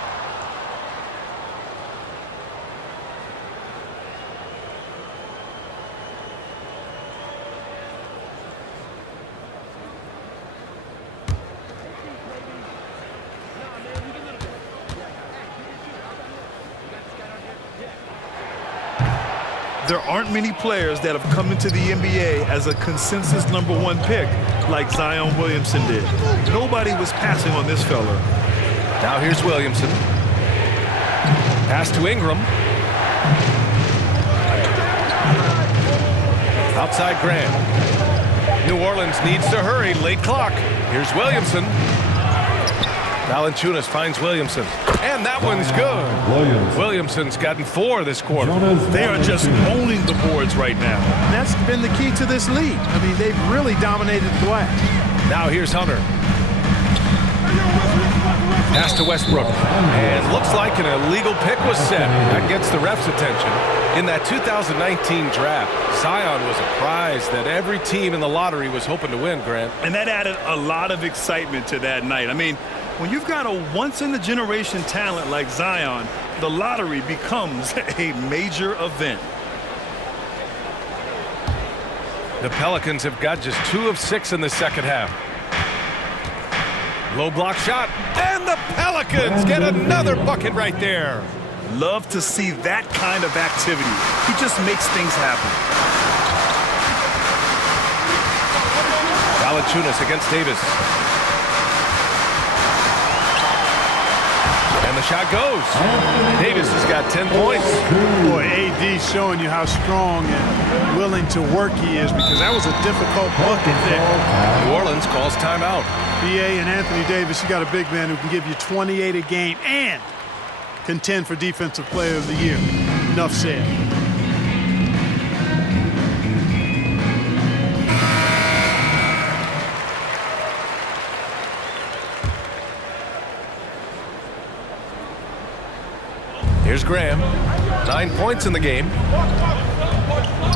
There aren't many players that have come into the NBA as a consensus #1 pick like Zion Williamson did. Nobody was passing on this fella. Now here's Williamson. Pass to Ingram. Outside Graham. New Orleans needs to hurry. Late clock. Here's Williamson. Valanciunas finds Williamson. And that one's good. Williamson's gotten 4 this quarter. They are just owning the boards right now. And that's been the key to this league. I mean, they've really dominated the glass. Now here's Hunter. Pass to Westbrook. And looks like an illegal pick was set. That gets the ref's attention. In that 2019 draft, Zion was a prize that every team in the lottery was hoping to win, Grant. And that added a lot of excitement to that night. I mean, when you've got a once-in-a-generation talent like Zion, the lottery becomes a major event. The Pelicans have got just 2 of 6 in the second half. Low block shot, and the Pelicans get another bucket right there. Love to see that kind of activity. He just makes things happen. Valanciunas against Davis. And the shot goes. Davis has got 10 points. Boy, AD showing you how strong and willing to work he is, because that was a difficult bucket there. New Orleans calls timeout. BA and Anthony Davis, you got a big man who can give you 28 a game and contend for Defensive Player of the Year. Enough said. Here's Graham. 9 points in the game.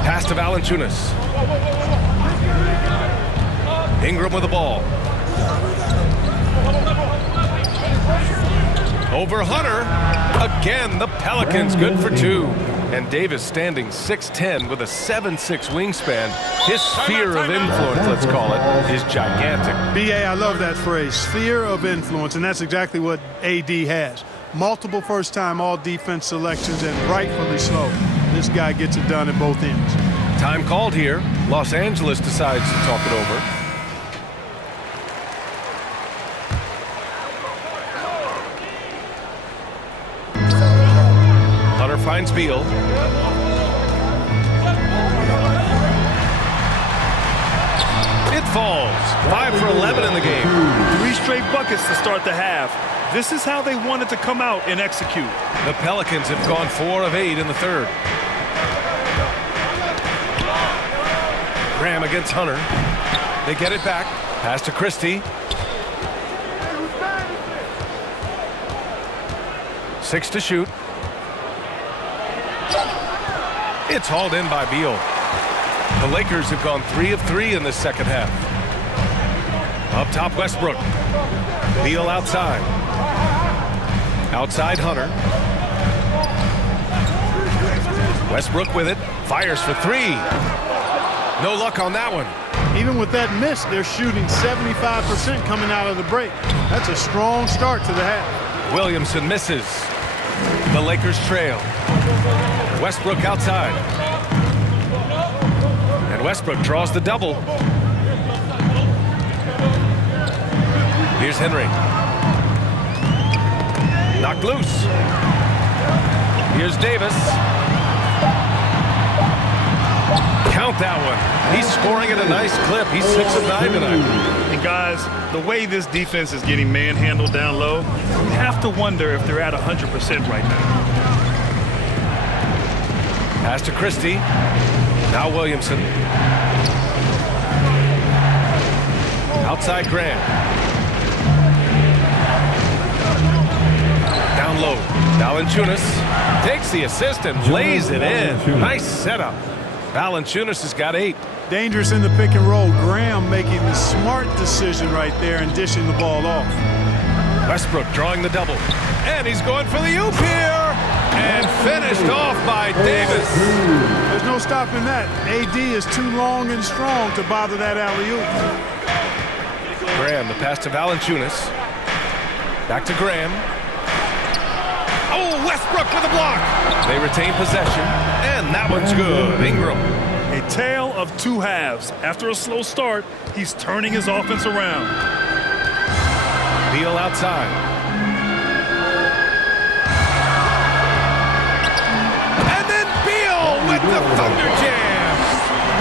Pass to Valanciunas. Ingram with the ball. Over Hunter. Again, the Pelicans good for 2. And Davis standing 6'10" with a 7'6" wingspan. His sphere of influence, let's call it, is gigantic. BA, I love that phrase, sphere of influence, and that's exactly what AD has. Multiple first-time all-defense selections, and rightfully so. This guy gets it done at both ends. Time called here. Los Angeles decides to talk it over. Hunter finds Beal. It falls. 5 for 11 in the game. 3 straight buckets to start the half. This is how they wanted to come out and execute. The Pelicans have gone 4 of 8 in the third. Graham against Hunter. They get it back. Pass to Christie. 6 to shoot. It's hauled in by Beal. The Lakers have gone 3 of 3 in this second half. Up top, Westbrook. Beal outside. Outside Hunter. Westbrook with it. Fires for 3. No luck on that one. Even with that miss, they're shooting 75% coming out of the break. That's a strong start to the half. Williamson misses. The Lakers trail. Westbrook outside. And Westbrook draws the double. Here's Henry. Knocked loose. Here's Davis. Count that one. He's scoring at a nice clip. He's 6 of 9 tonight. And guys, the way this defense is getting manhandled down low, you have to wonder if they're at 100% right now. Pass to Christie. Now Williamson. Outside Graham. Down low. Valanciunas takes the assist and lays it in. Nice setup. Valanciunas has got 8. Dangerous in the pick and roll. Graham making the smart decision right there and dishing the ball off. Westbrook drawing the double. And he's going for the oop here. And finished off by Davis. There's no stopping that. AD is too long and strong to bother that alley-oop. Graham, the pass to Valanciunas. Back to Graham. Oh, Westbrook with a block. They retain possession, and that one's good. Ingram. A tale of 2 halves. After a slow start, he's turning his offense around. Beal outside. And then Beal with the thunder jam.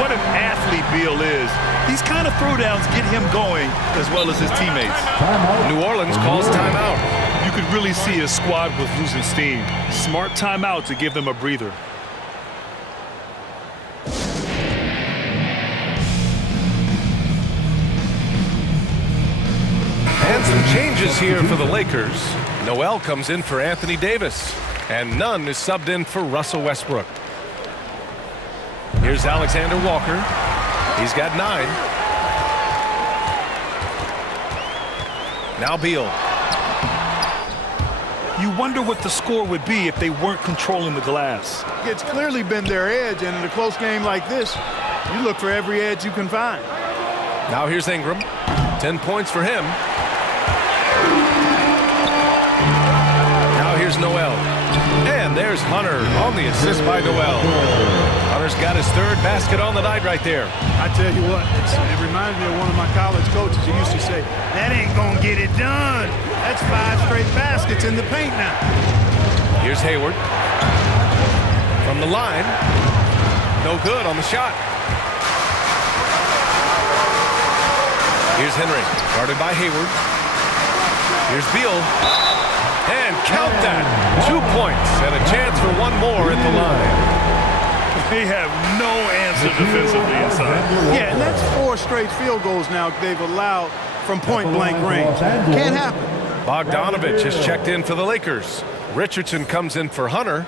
What an athlete Beal is. These kind of throwdowns get him going as well as his teammates. New Orleans calls timeout. You could really see his squad was losing steam. Smart timeout to give them a breather. And some changes here for the Lakers. Noel comes in for Anthony Davis. And Nunn is subbed in for Russell Westbrook. Here's Alexander Walker. He's got 9. Now Beal. You wonder what the score would be if they weren't controlling the glass. It's clearly been their edge, and in a close game like this, you look for every edge you can find. Now here's Ingram. 10 points for him. Now here's Noel. And there's Hunter on the assist by Noel. Hunter's got his 3rd basket on the night right there. I tell you what, it reminds me of one of my college coaches who used to say, that ain't gonna get it done. That's 5 straight baskets in the paint now. Here's Hayward. From the line. No good on the shot. Here's Henry. Guarded by Hayward. Here's Beal. And count that. 2 points and a chance for one more at the line. They have no answer defensively inside. Yeah, and that's 4 straight field goals now they've allowed from point-blank range. Can't happen. Bogdanovich has checked in for the Lakers. Richardson comes in for Hunter.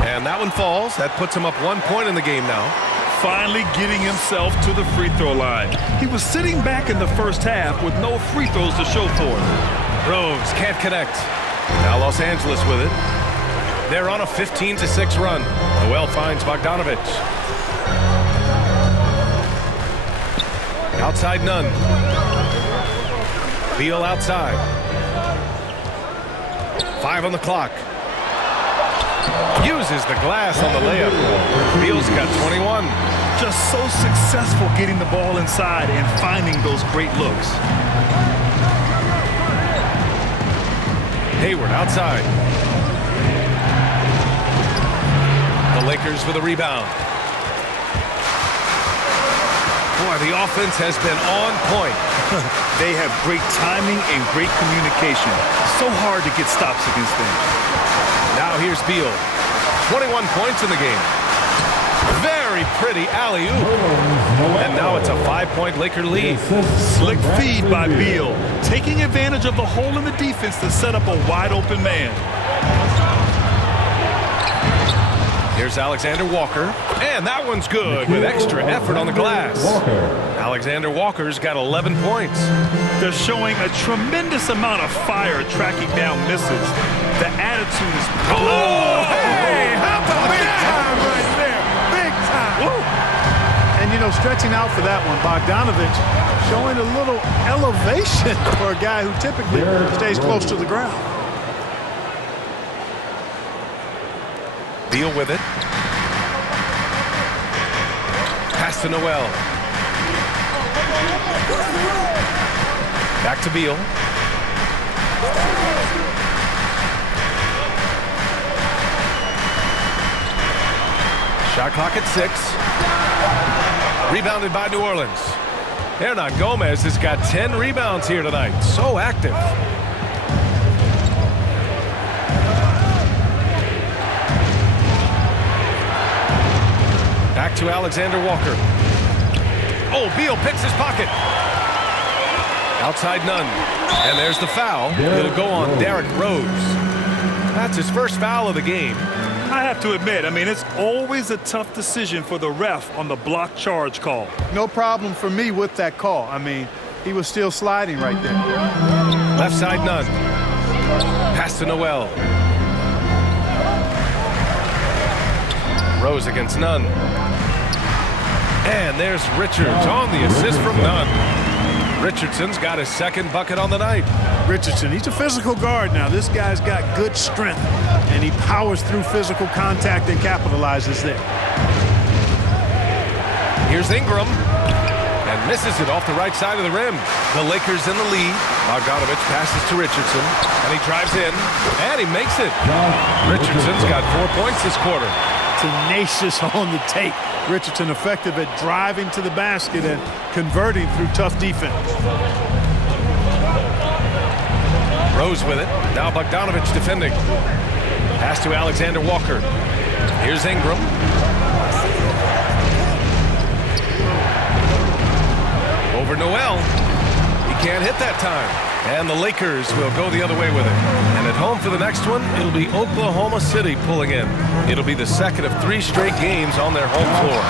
And that one falls. That puts him up 1 point in the game now. Finally getting himself to the free throw line. He was sitting back in the first half with no free throws to show for it. Rose can't connect. Now Los Angeles with it. They're on a 15-6 run. Noel finds Bogdanovich. Outside Nunn. Beal outside. 5 on the clock. Uses the glass on the layup. Beal's got 21. Just so successful getting the ball inside and finding those great looks. Hayward outside. The Lakers with a rebound. Boy, the offense has been on point. They have great timing and great communication. So hard to get stops against them. Now here's Beal. 21 points in the game. Very pretty alley-oop. And now it's a 5-point Laker lead. Slick feed by Beal, taking advantage of the hole in the defense to set up a wide-open man. Here's Alexander Walker. And that one's good with extra effort on the glass. Alexander Walker's got 11 points. They're showing a tremendous amount of fire tracking down misses. The attitude is... Oh, hey, how about big time right there? Big time. Woo. And, you know, stretching out for that one, Bogdanovich showing a little elevation for a guy who typically stays close to the ground. Beal with it. Pass to Noel. Back to Beal. Shot clock at 6. Rebounded by New Orleans. Hernan Gomez has got 10 rebounds here tonight. So active. Back to Alexander Walker. Oh, Beal picks his pocket. Outside none. And there's the foul. It'll go on Derrick Rose. That's his first foul of the game. I have to admit, I mean, it's always a tough decision for the ref on the block charge call. No problem for me with that call. I mean, he was still sliding right there. Left side none. Pass to Noel. Rose against Nunn. And there's Richards on the assist from Nunn. Richardson's got his second bucket on the night. Richardson, he's a physical guard now. This guy's got good strength, and he powers through physical contact and capitalizes there. Here's Ingram. And misses it off the right side of the rim. The Lakers in the lead. Bogdanovich passes to Richardson. And he drives in. And he makes it. Richardson's got 4 points this quarter. Tenacious on the take. Richardson effective at driving to the basket and converting through tough defense. Rose with it. Now Bogdanovich defending. Pass to Alexander Walker. Here's Ingram. Over Noel. He can't hit that time. And the Lakers will go the other way with it. And at home for the next one, it'll be Oklahoma City pulling in. It'll be the second of 3 straight games on their home floor.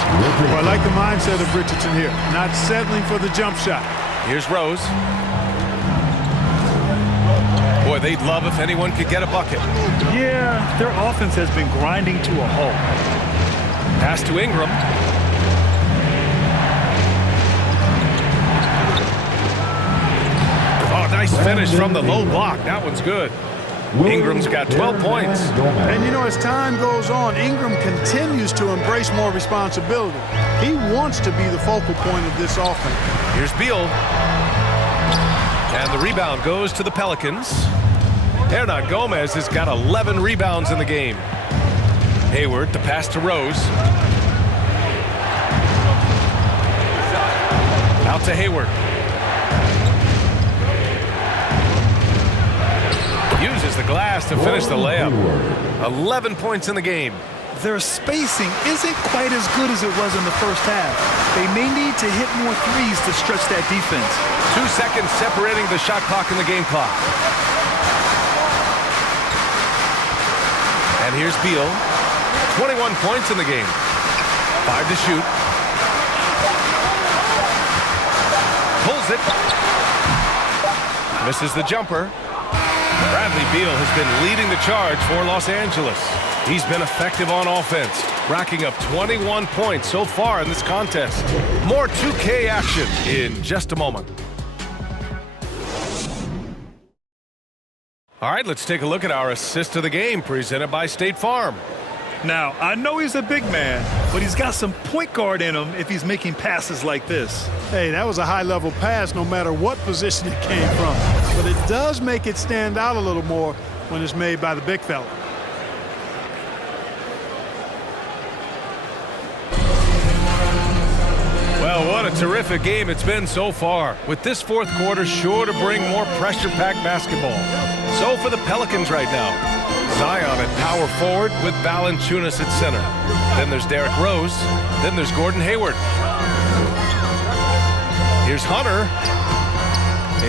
Well, I like the mindset of Richardson here. Not settling for the jump shot. Here's Rose. Boy, they'd love if anyone could get a bucket. Yeah, their offense has been grinding to a halt. Pass to Ingram. Nice finish from the low block. That one's good. Ingram's got 12 points. And you know, as time goes on, Ingram continues to embrace more responsibility. He wants to be the focal point of this offense. Here's Beal. And the rebound goes to the Pelicans. Hernan Gomez has got 11 rebounds in the game. Hayward, the pass to Rose. Out to Hayward. Uses the glass to finish the layup. 11 points in the game. Their spacing isn't quite as good as it was in the first half. They may need to hit more threes to stretch that defense. 2 seconds separating the shot clock and the game clock. And here's Beal. 21 points in the game. 5 to shoot. Pulls it. Misses the jumper. Bradley Beal has been leading the charge for Los Angeles. He's been effective on offense, racking up 21 points so far in this contest. More 2K action in just a moment. All right, let's take a look at our assist of the game presented by State Farm. Now, I know he's a big man, but he's got some point guard in him if he's making passes like this. Hey, that was a high-level pass no matter what position it came from. But it does make it stand out a little more when it's made by the big fella. Well, what a terrific game it's been so far, with this fourth quarter sure to bring more pressure-packed basketball. So for the Pelicans right now, Zion at power forward with Valanciunas at center. Then there's Derrick Rose. Then there's Gordon Hayward. Here's Hunter.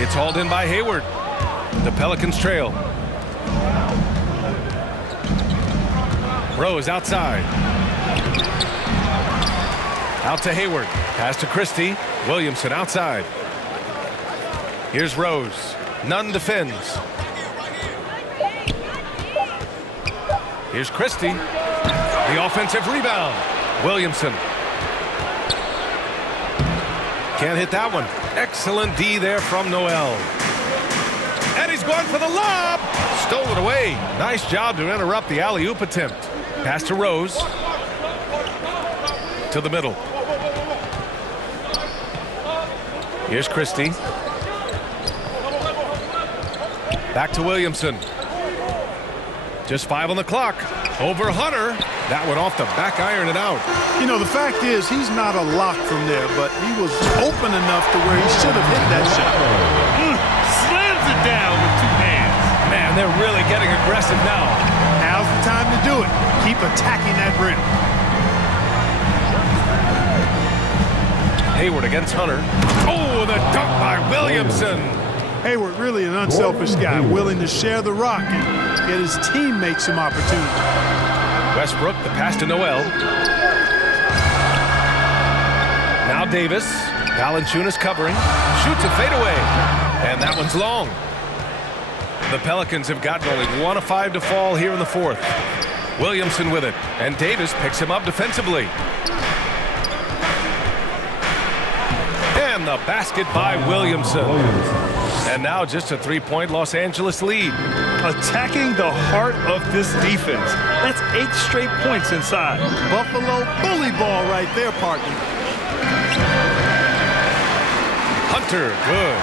It's hauled in by Hayward. The Pelicans trail. Rose outside. Out to Hayward. Pass to Christie. Williamson outside. Here's Rose. Nunn defends. Here's Christie. The offensive rebound. Williamson. Can't hit that one. Excellent D there from Noel. And he's going for the lob. Stole it away. Nice job to interrupt the alley-oop attempt. Pass to Rose. To the middle. Here's Christie. Back to Williamson. Just 5 on the clock. Over Hunter. That one off the back iron and out. You know, the fact is he's not a lock from there, but he was open enough to where he should have hit that shot. Slams it down with 2 hands. Man, they're really getting aggressive now. Now's the time to do it. Keep attacking that rim. Hayward against Hunter. Oh, the dunk by Williamson. Hayward really an unselfish guy, willing to share the rock and get his teammates some opportunity. Westbrook, the pass to Noel. Now Davis. Valanciunas covering. Shoots a fadeaway. And that one's long. The Pelicans have gotten only 1 of 5 to fall here in the fourth. Williamson with it. And Davis picks him up defensively. And the basket by Williamson. And now just a 3-point Los Angeles lead. Attacking the heart of this defense. That's 8 straight points inside. Buffalo bully ball right there, partner. Hunter, good.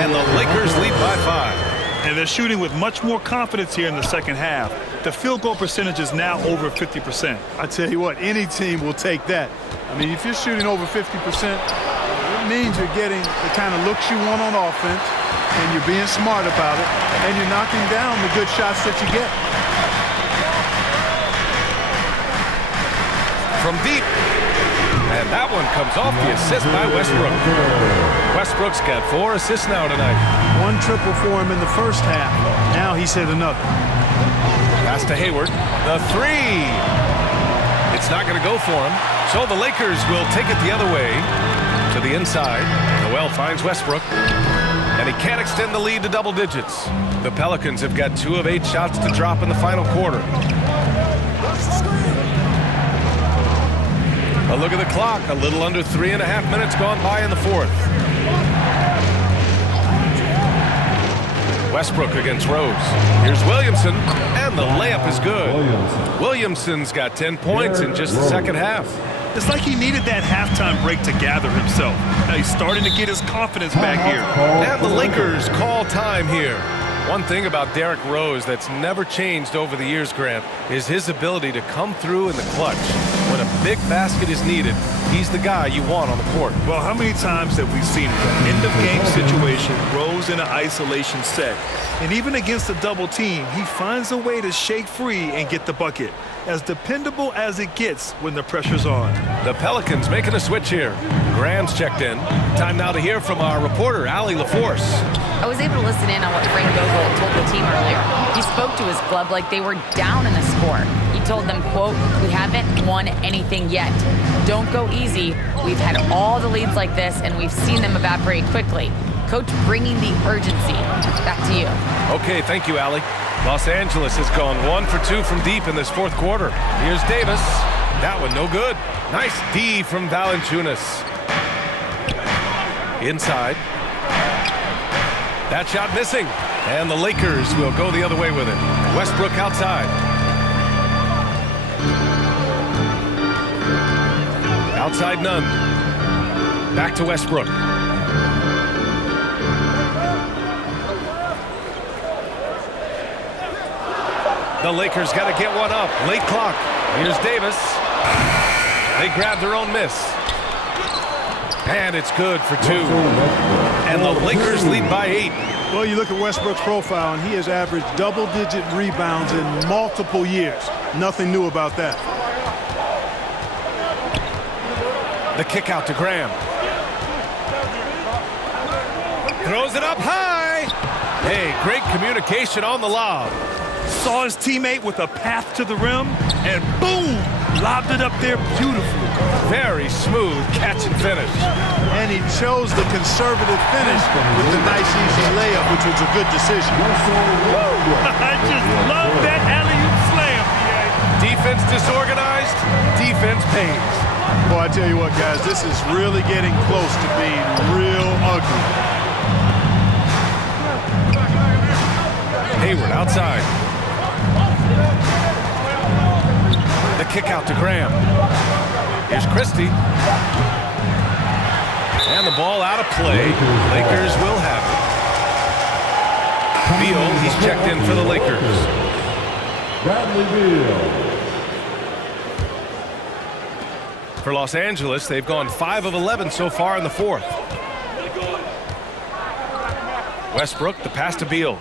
And the Lakers lead by 5. And they're shooting with much more confidence here in the second half. The field goal percentage is now over 50%. I tell you what, any team will take that. I mean, if you're shooting over 50%, it means you're getting the kind of looks you want on offense, and you're being smart about it, and you're knocking down the good shots that you get. From deep. And that one comes off the assist by Westbrook. Westbrook's got 4 assists now tonight. 1 triple for him in the first half. Now he's hit another. Pass to Hayward. The 3. It's not going to go for him. So the Lakers will take it the other way. To the inside. Noel finds Westbrook. And he can't extend the lead to double digits. The Pelicans have got 2 of 8 shots to drop in the final quarter. A look at the clock. A little under 3.5 minutes gone by in the fourth. Westbrook against Rose. Here's Williamson, and the layup is good. Williamson's got 10 points in just the second half. It's like he needed that halftime break to gather himself. Now he's starting to get his confidence back here. And the Lakers call time here. One thing about Derrick Rose that's never changed over the years, Grant, is his ability to come through in the clutch. When a big basket is needed, he's the guy you want on the court. Well, how many times have we seen an end-of-game situation, Rose in an isolation set, and even against a double team, he finds a way to shake free and get the bucket. As dependable as it gets when the pressure's on. The Pelicans making a switch here. Graham's checked in. Time now to hear from our reporter, Allie LaForce. I was able to listen in on what Frank Vogel told the team earlier. He spoke to his club like they were down in the score. He told them, quote, "We haven't won anything yet. Don't go easy. We've had all the leads like this, and we've seen them evaporate quickly." Coach bringing the urgency. Back to you. Okay, thank you, Allie. Los Angeles has gone 1 for 2 from deep in this fourth quarter. Here's Davis. That one no good. Nice D from Valanciunas. Inside. That shot missing. And the Lakers will go the other way with it. Westbrook outside. Outside Nunn. Back to Westbrook. The Lakers got to get one up. Late clock. Here's Davis. They grab their own miss. And it's good for 2. And the Lakers lead by 8. Well, you look at Westbrook's profile, and he has averaged double-digit rebounds in multiple years. Nothing new about that. The kick out to Graham. Throws it up high. Hey, great communication on the lob. Saw his teammate with a path to the rim, and boom, lobbed it up there beautifully. Very smooth catch and finish. And he chose the conservative finish with the nice, easy layup, which was a good decision. I just love that alley-oop slam. Defense disorganized, defense pays. Boy, I tell you what, guys, this is really getting close to being real ugly. Hayward outside. The kick out to Graham. Here's Christie. And the ball out of play. Lakers will have it. Beal, he's checked in for the Lakers. Bradley Beal. For Los Angeles, they've gone 5 of 11 so far in the 4th. Westbrook, the pass to Beal.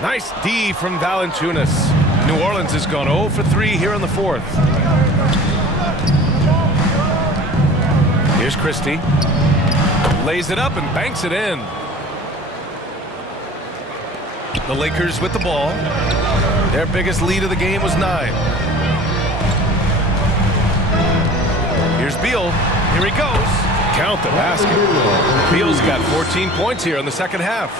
Nice D from Valanciunas. New Orleans has gone 0 for 3 here in the 4th. Here's Christie. Lays it up and banks it in. The Lakers with the ball. Their biggest lead of the game was 9. Here's Beal. Here he goes. Count the basket. Beal's got 14 points here in the second half.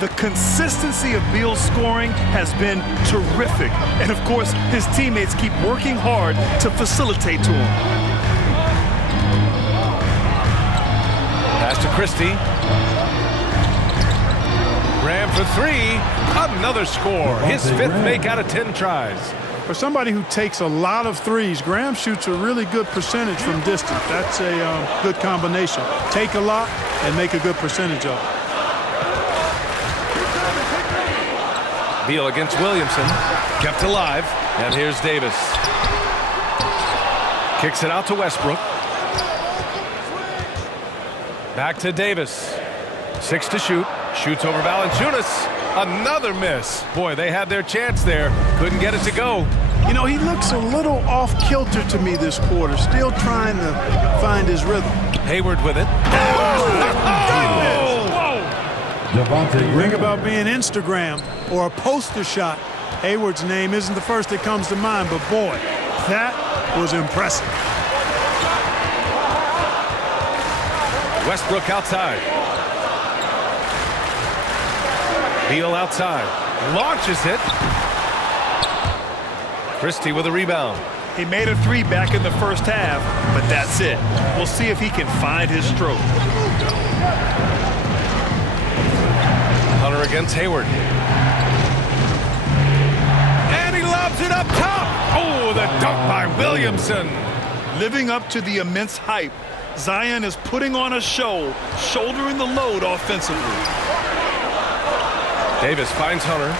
The consistency of Beal's scoring has been terrific. And, of course, his teammates keep working hard to facilitate to him. Pass to Christie. Graham for 3. Another score. His 5th make out of 10 tries. For somebody who takes a lot of threes, Graham shoots a really good percentage from distance. That's a good combination. Take a lot and make a good percentage of it. Beal against Williamson. Kept alive. And here's Davis. Kicks it out to Westbrook. Back to Davis. 6 to shoot. Shoots over Valanciunas. Another miss. Boy, they had their chance there. Couldn't get it to go. You know, he looks a little off kilter to me this quarter. Still trying to find his rhythm. Hayward with it. Think about being Instagram or a poster shot. Hayward's name isn't the first that comes to mind, but boy, that was impressive. Westbrook outside. Beal outside. Launches it. Christie with a rebound. He made a 3 back in the first half, but that's it. We'll see if he can find his stroke. Hunter against Hayward. And he lobs it up top. Oh, the dunk by Williamson. Living up to the immense hype, Zion is putting on a show, shouldering the load offensively. Davis finds Hunter.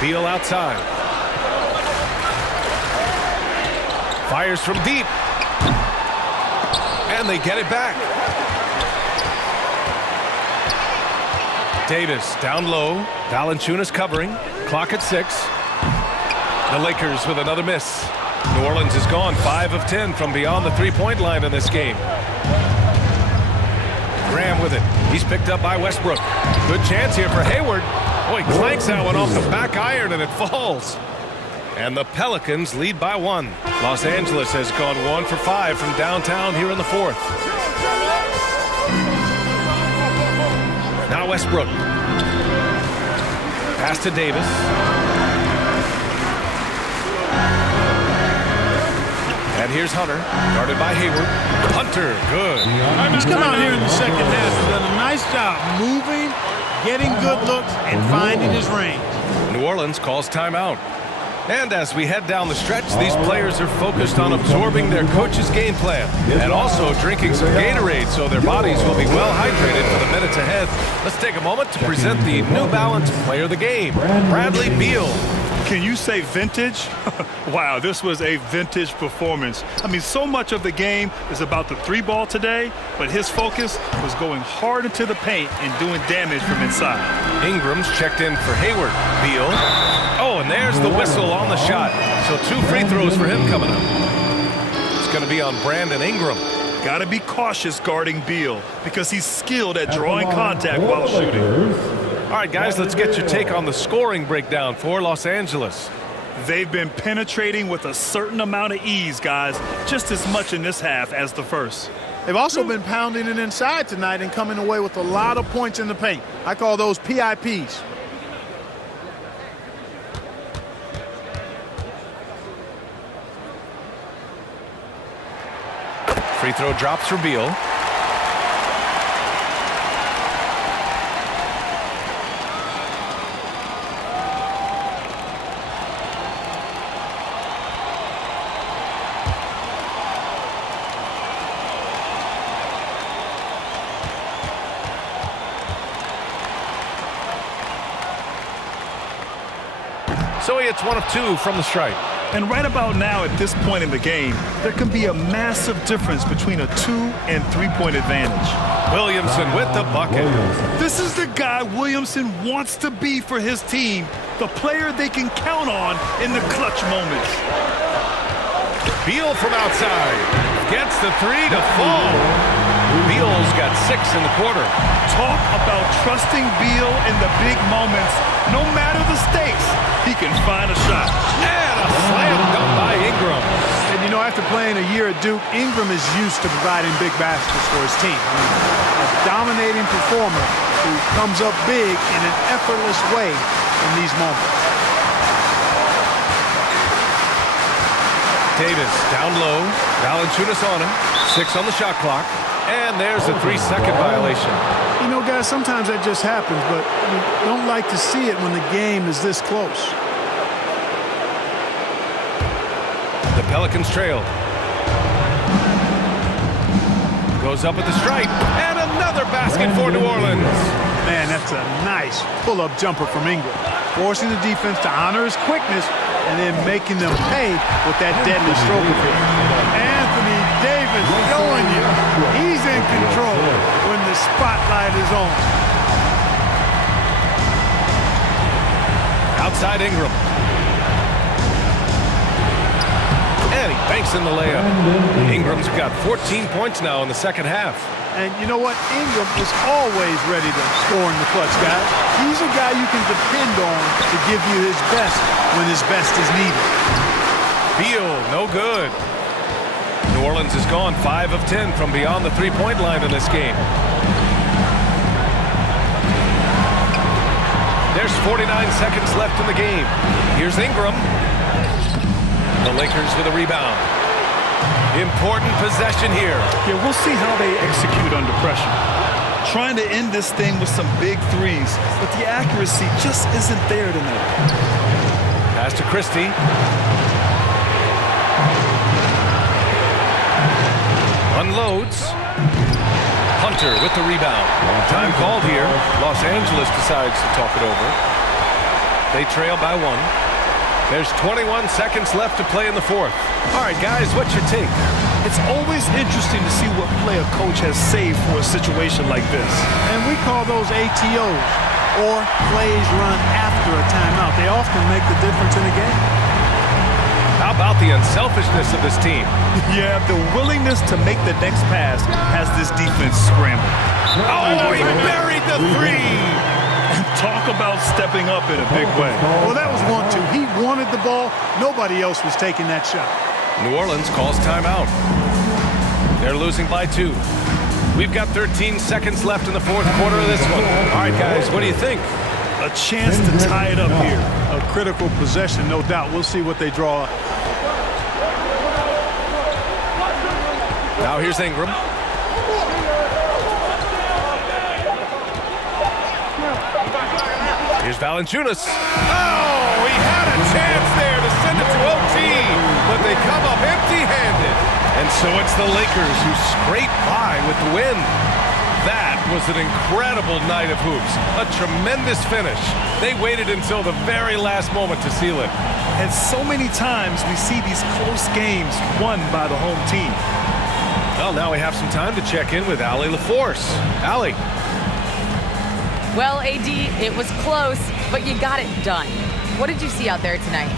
Beal outside. Fires from deep. And they get it back. Davis down low. Valanciunas covering. Clock at 6. The Lakers with another miss. New Orleans is gone 5 of 10 from beyond the three-point line in this game. Graham with it. He's picked up by Westbrook. Good chance here for Hayward. Oh, he clanks that one off the back iron and it falls. And the Pelicans lead by 1. Los Angeles has gone 1 for 5 from downtown here in the 4th. Now Westbrook. Pass to Davis. And here's Hunter, guarded by Hayward. Hunter, good. He's come out here in the second half and done a nice job moving, getting good looks, and finding his range. New Orleans calls timeout. And as we head down the stretch, these players are focused on absorbing their coach's game plan and also drinking some Gatorade so their bodies will be well hydrated for the minutes ahead. Let's take a moment to present the New Balance Player of the Game, Bradley Beal. Can you say vintage? Wow, this was a vintage performance. I mean, so much of the game is about the three ball today, but his focus was going hard into the paint and doing damage from inside. Ingram's checked in for Hayward. Beal. Oh, and there's the whistle on the shot. So 2 free throws for him coming up. It's going to be on Brandon Ingram. Got to be cautious guarding Beal because he's skilled at drawing contact while shooting. All right, guys, let's get your take on the scoring breakdown for Los Angeles. They've been penetrating with a certain amount of ease, guys, just as much in this half as the first. They've also been pounding it inside tonight and coming away with a lot of points in the paint. I call those PIPs. Free throw drops for Beal. So he hits 1 of 2 from the stripe. And right about now, at this point in the game, there can be a massive difference between a 2- and 3-point advantage. Williamson with the bucket. This is the guy Williamson wants to be for his team, the player they can count on in the clutch moments. Beal from outside. Gets the 3 to fall. Beal's got 6 in the quarter. Talk about trusting Beal in the big moments. No matter the stakes, he can find a shot. And a slam dunk by Ingram. And you know, after playing a year at Duke, Ingram is used to providing big baskets for his team. I mean, a dominating performer who comes up big in an effortless way in these moments. Davis down low. Valanciunas on him. 6 on the shot clock. And there's a 3-second violation. You know, guys, sometimes that just happens, but you don't like to see it when the game is this close. The Pelicans trail. Goes up at the stripe. And another basket for New Orleans. Man, that's a nice pull-up jumper from Ingram. Forcing the defense to honor his quickness and then making them pay with that deadly stroke of his. Anthony Davis showing you he's in control when the spotlight is on. Outside Ingram. And he banks in the layup. Ingram's got 14 points now in the second half. And you know what? Ingram is always ready to score in the clutch, guys. He's a guy you can depend on to give you his best when his best is needed. Beal, no good. New Orleans has gone 5 of 10 from beyond the 3-point line in this game. There's 49 seconds left in the game. Here's Ingram. The Lakers with a rebound. Important possession here. Yeah, we'll see how they execute under pressure. Trying to end this thing with some big threes, but the accuracy just isn't there tonight. Pass to Christie. Unloads. Hunter with the rebound. Time called here. Los Angeles decides to talk it over. They trail by 1. There's 21 seconds left to play in the fourth. All right, guys, what's your take? It's always interesting to see what play a coach has saved for a situation like this. And we call those ATOs, or plays run after a timeout. They often make the difference in a game. How about the unselfishness of this team? Yeah, the willingness to make the next pass has this defense scrambled. Oh, he buried the 3! Talk about stepping up in a big way. Well, that was 1-2. He wanted the ball. Nobody else was taking that shot. New Orleans calls timeout. They're losing by 2. We've got 13 seconds left in the fourth quarter of this one. All right, guys, what do you think? A chance to tie it up here. A critical possession, no doubt. We'll see what they draw up. Now here's Ingram. Here's Valanciunas. Oh, he had a chance there to So it's the Lakers who scrape by with the win. That was an incredible night of hoops. A tremendous finish. They waited until the very last moment to seal it. And so many times we see these close games won by the home team. Well, now we have some time to check in with Allie LaForce. Allie. Well, AD, it was close, but you got it done. What did you see out there tonight?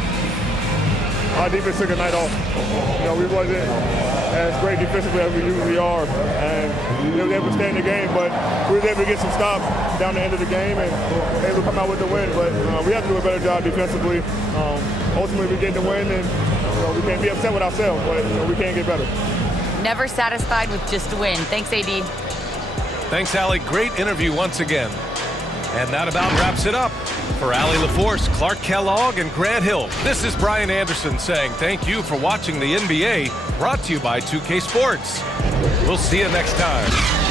Our defense took a night off. We wasn't as great defensively as we usually are, and we were able to stay in the game, but we were able to get some stops down the end of the game and able to come out with the win. But we have to do a better job defensively. Ultimately, we get the win, and we can't be upset with ourselves, but we can get better. Never satisfied with just a win. Thanks, AD. Thanks, Allie. Great interview once again. And that about wraps it up. For Allie LaForce, Clark Kellogg, and Grant Hill, this is Brian Anderson saying thank you for watching the NBA, brought to you by 2K Sports. We'll see you next time.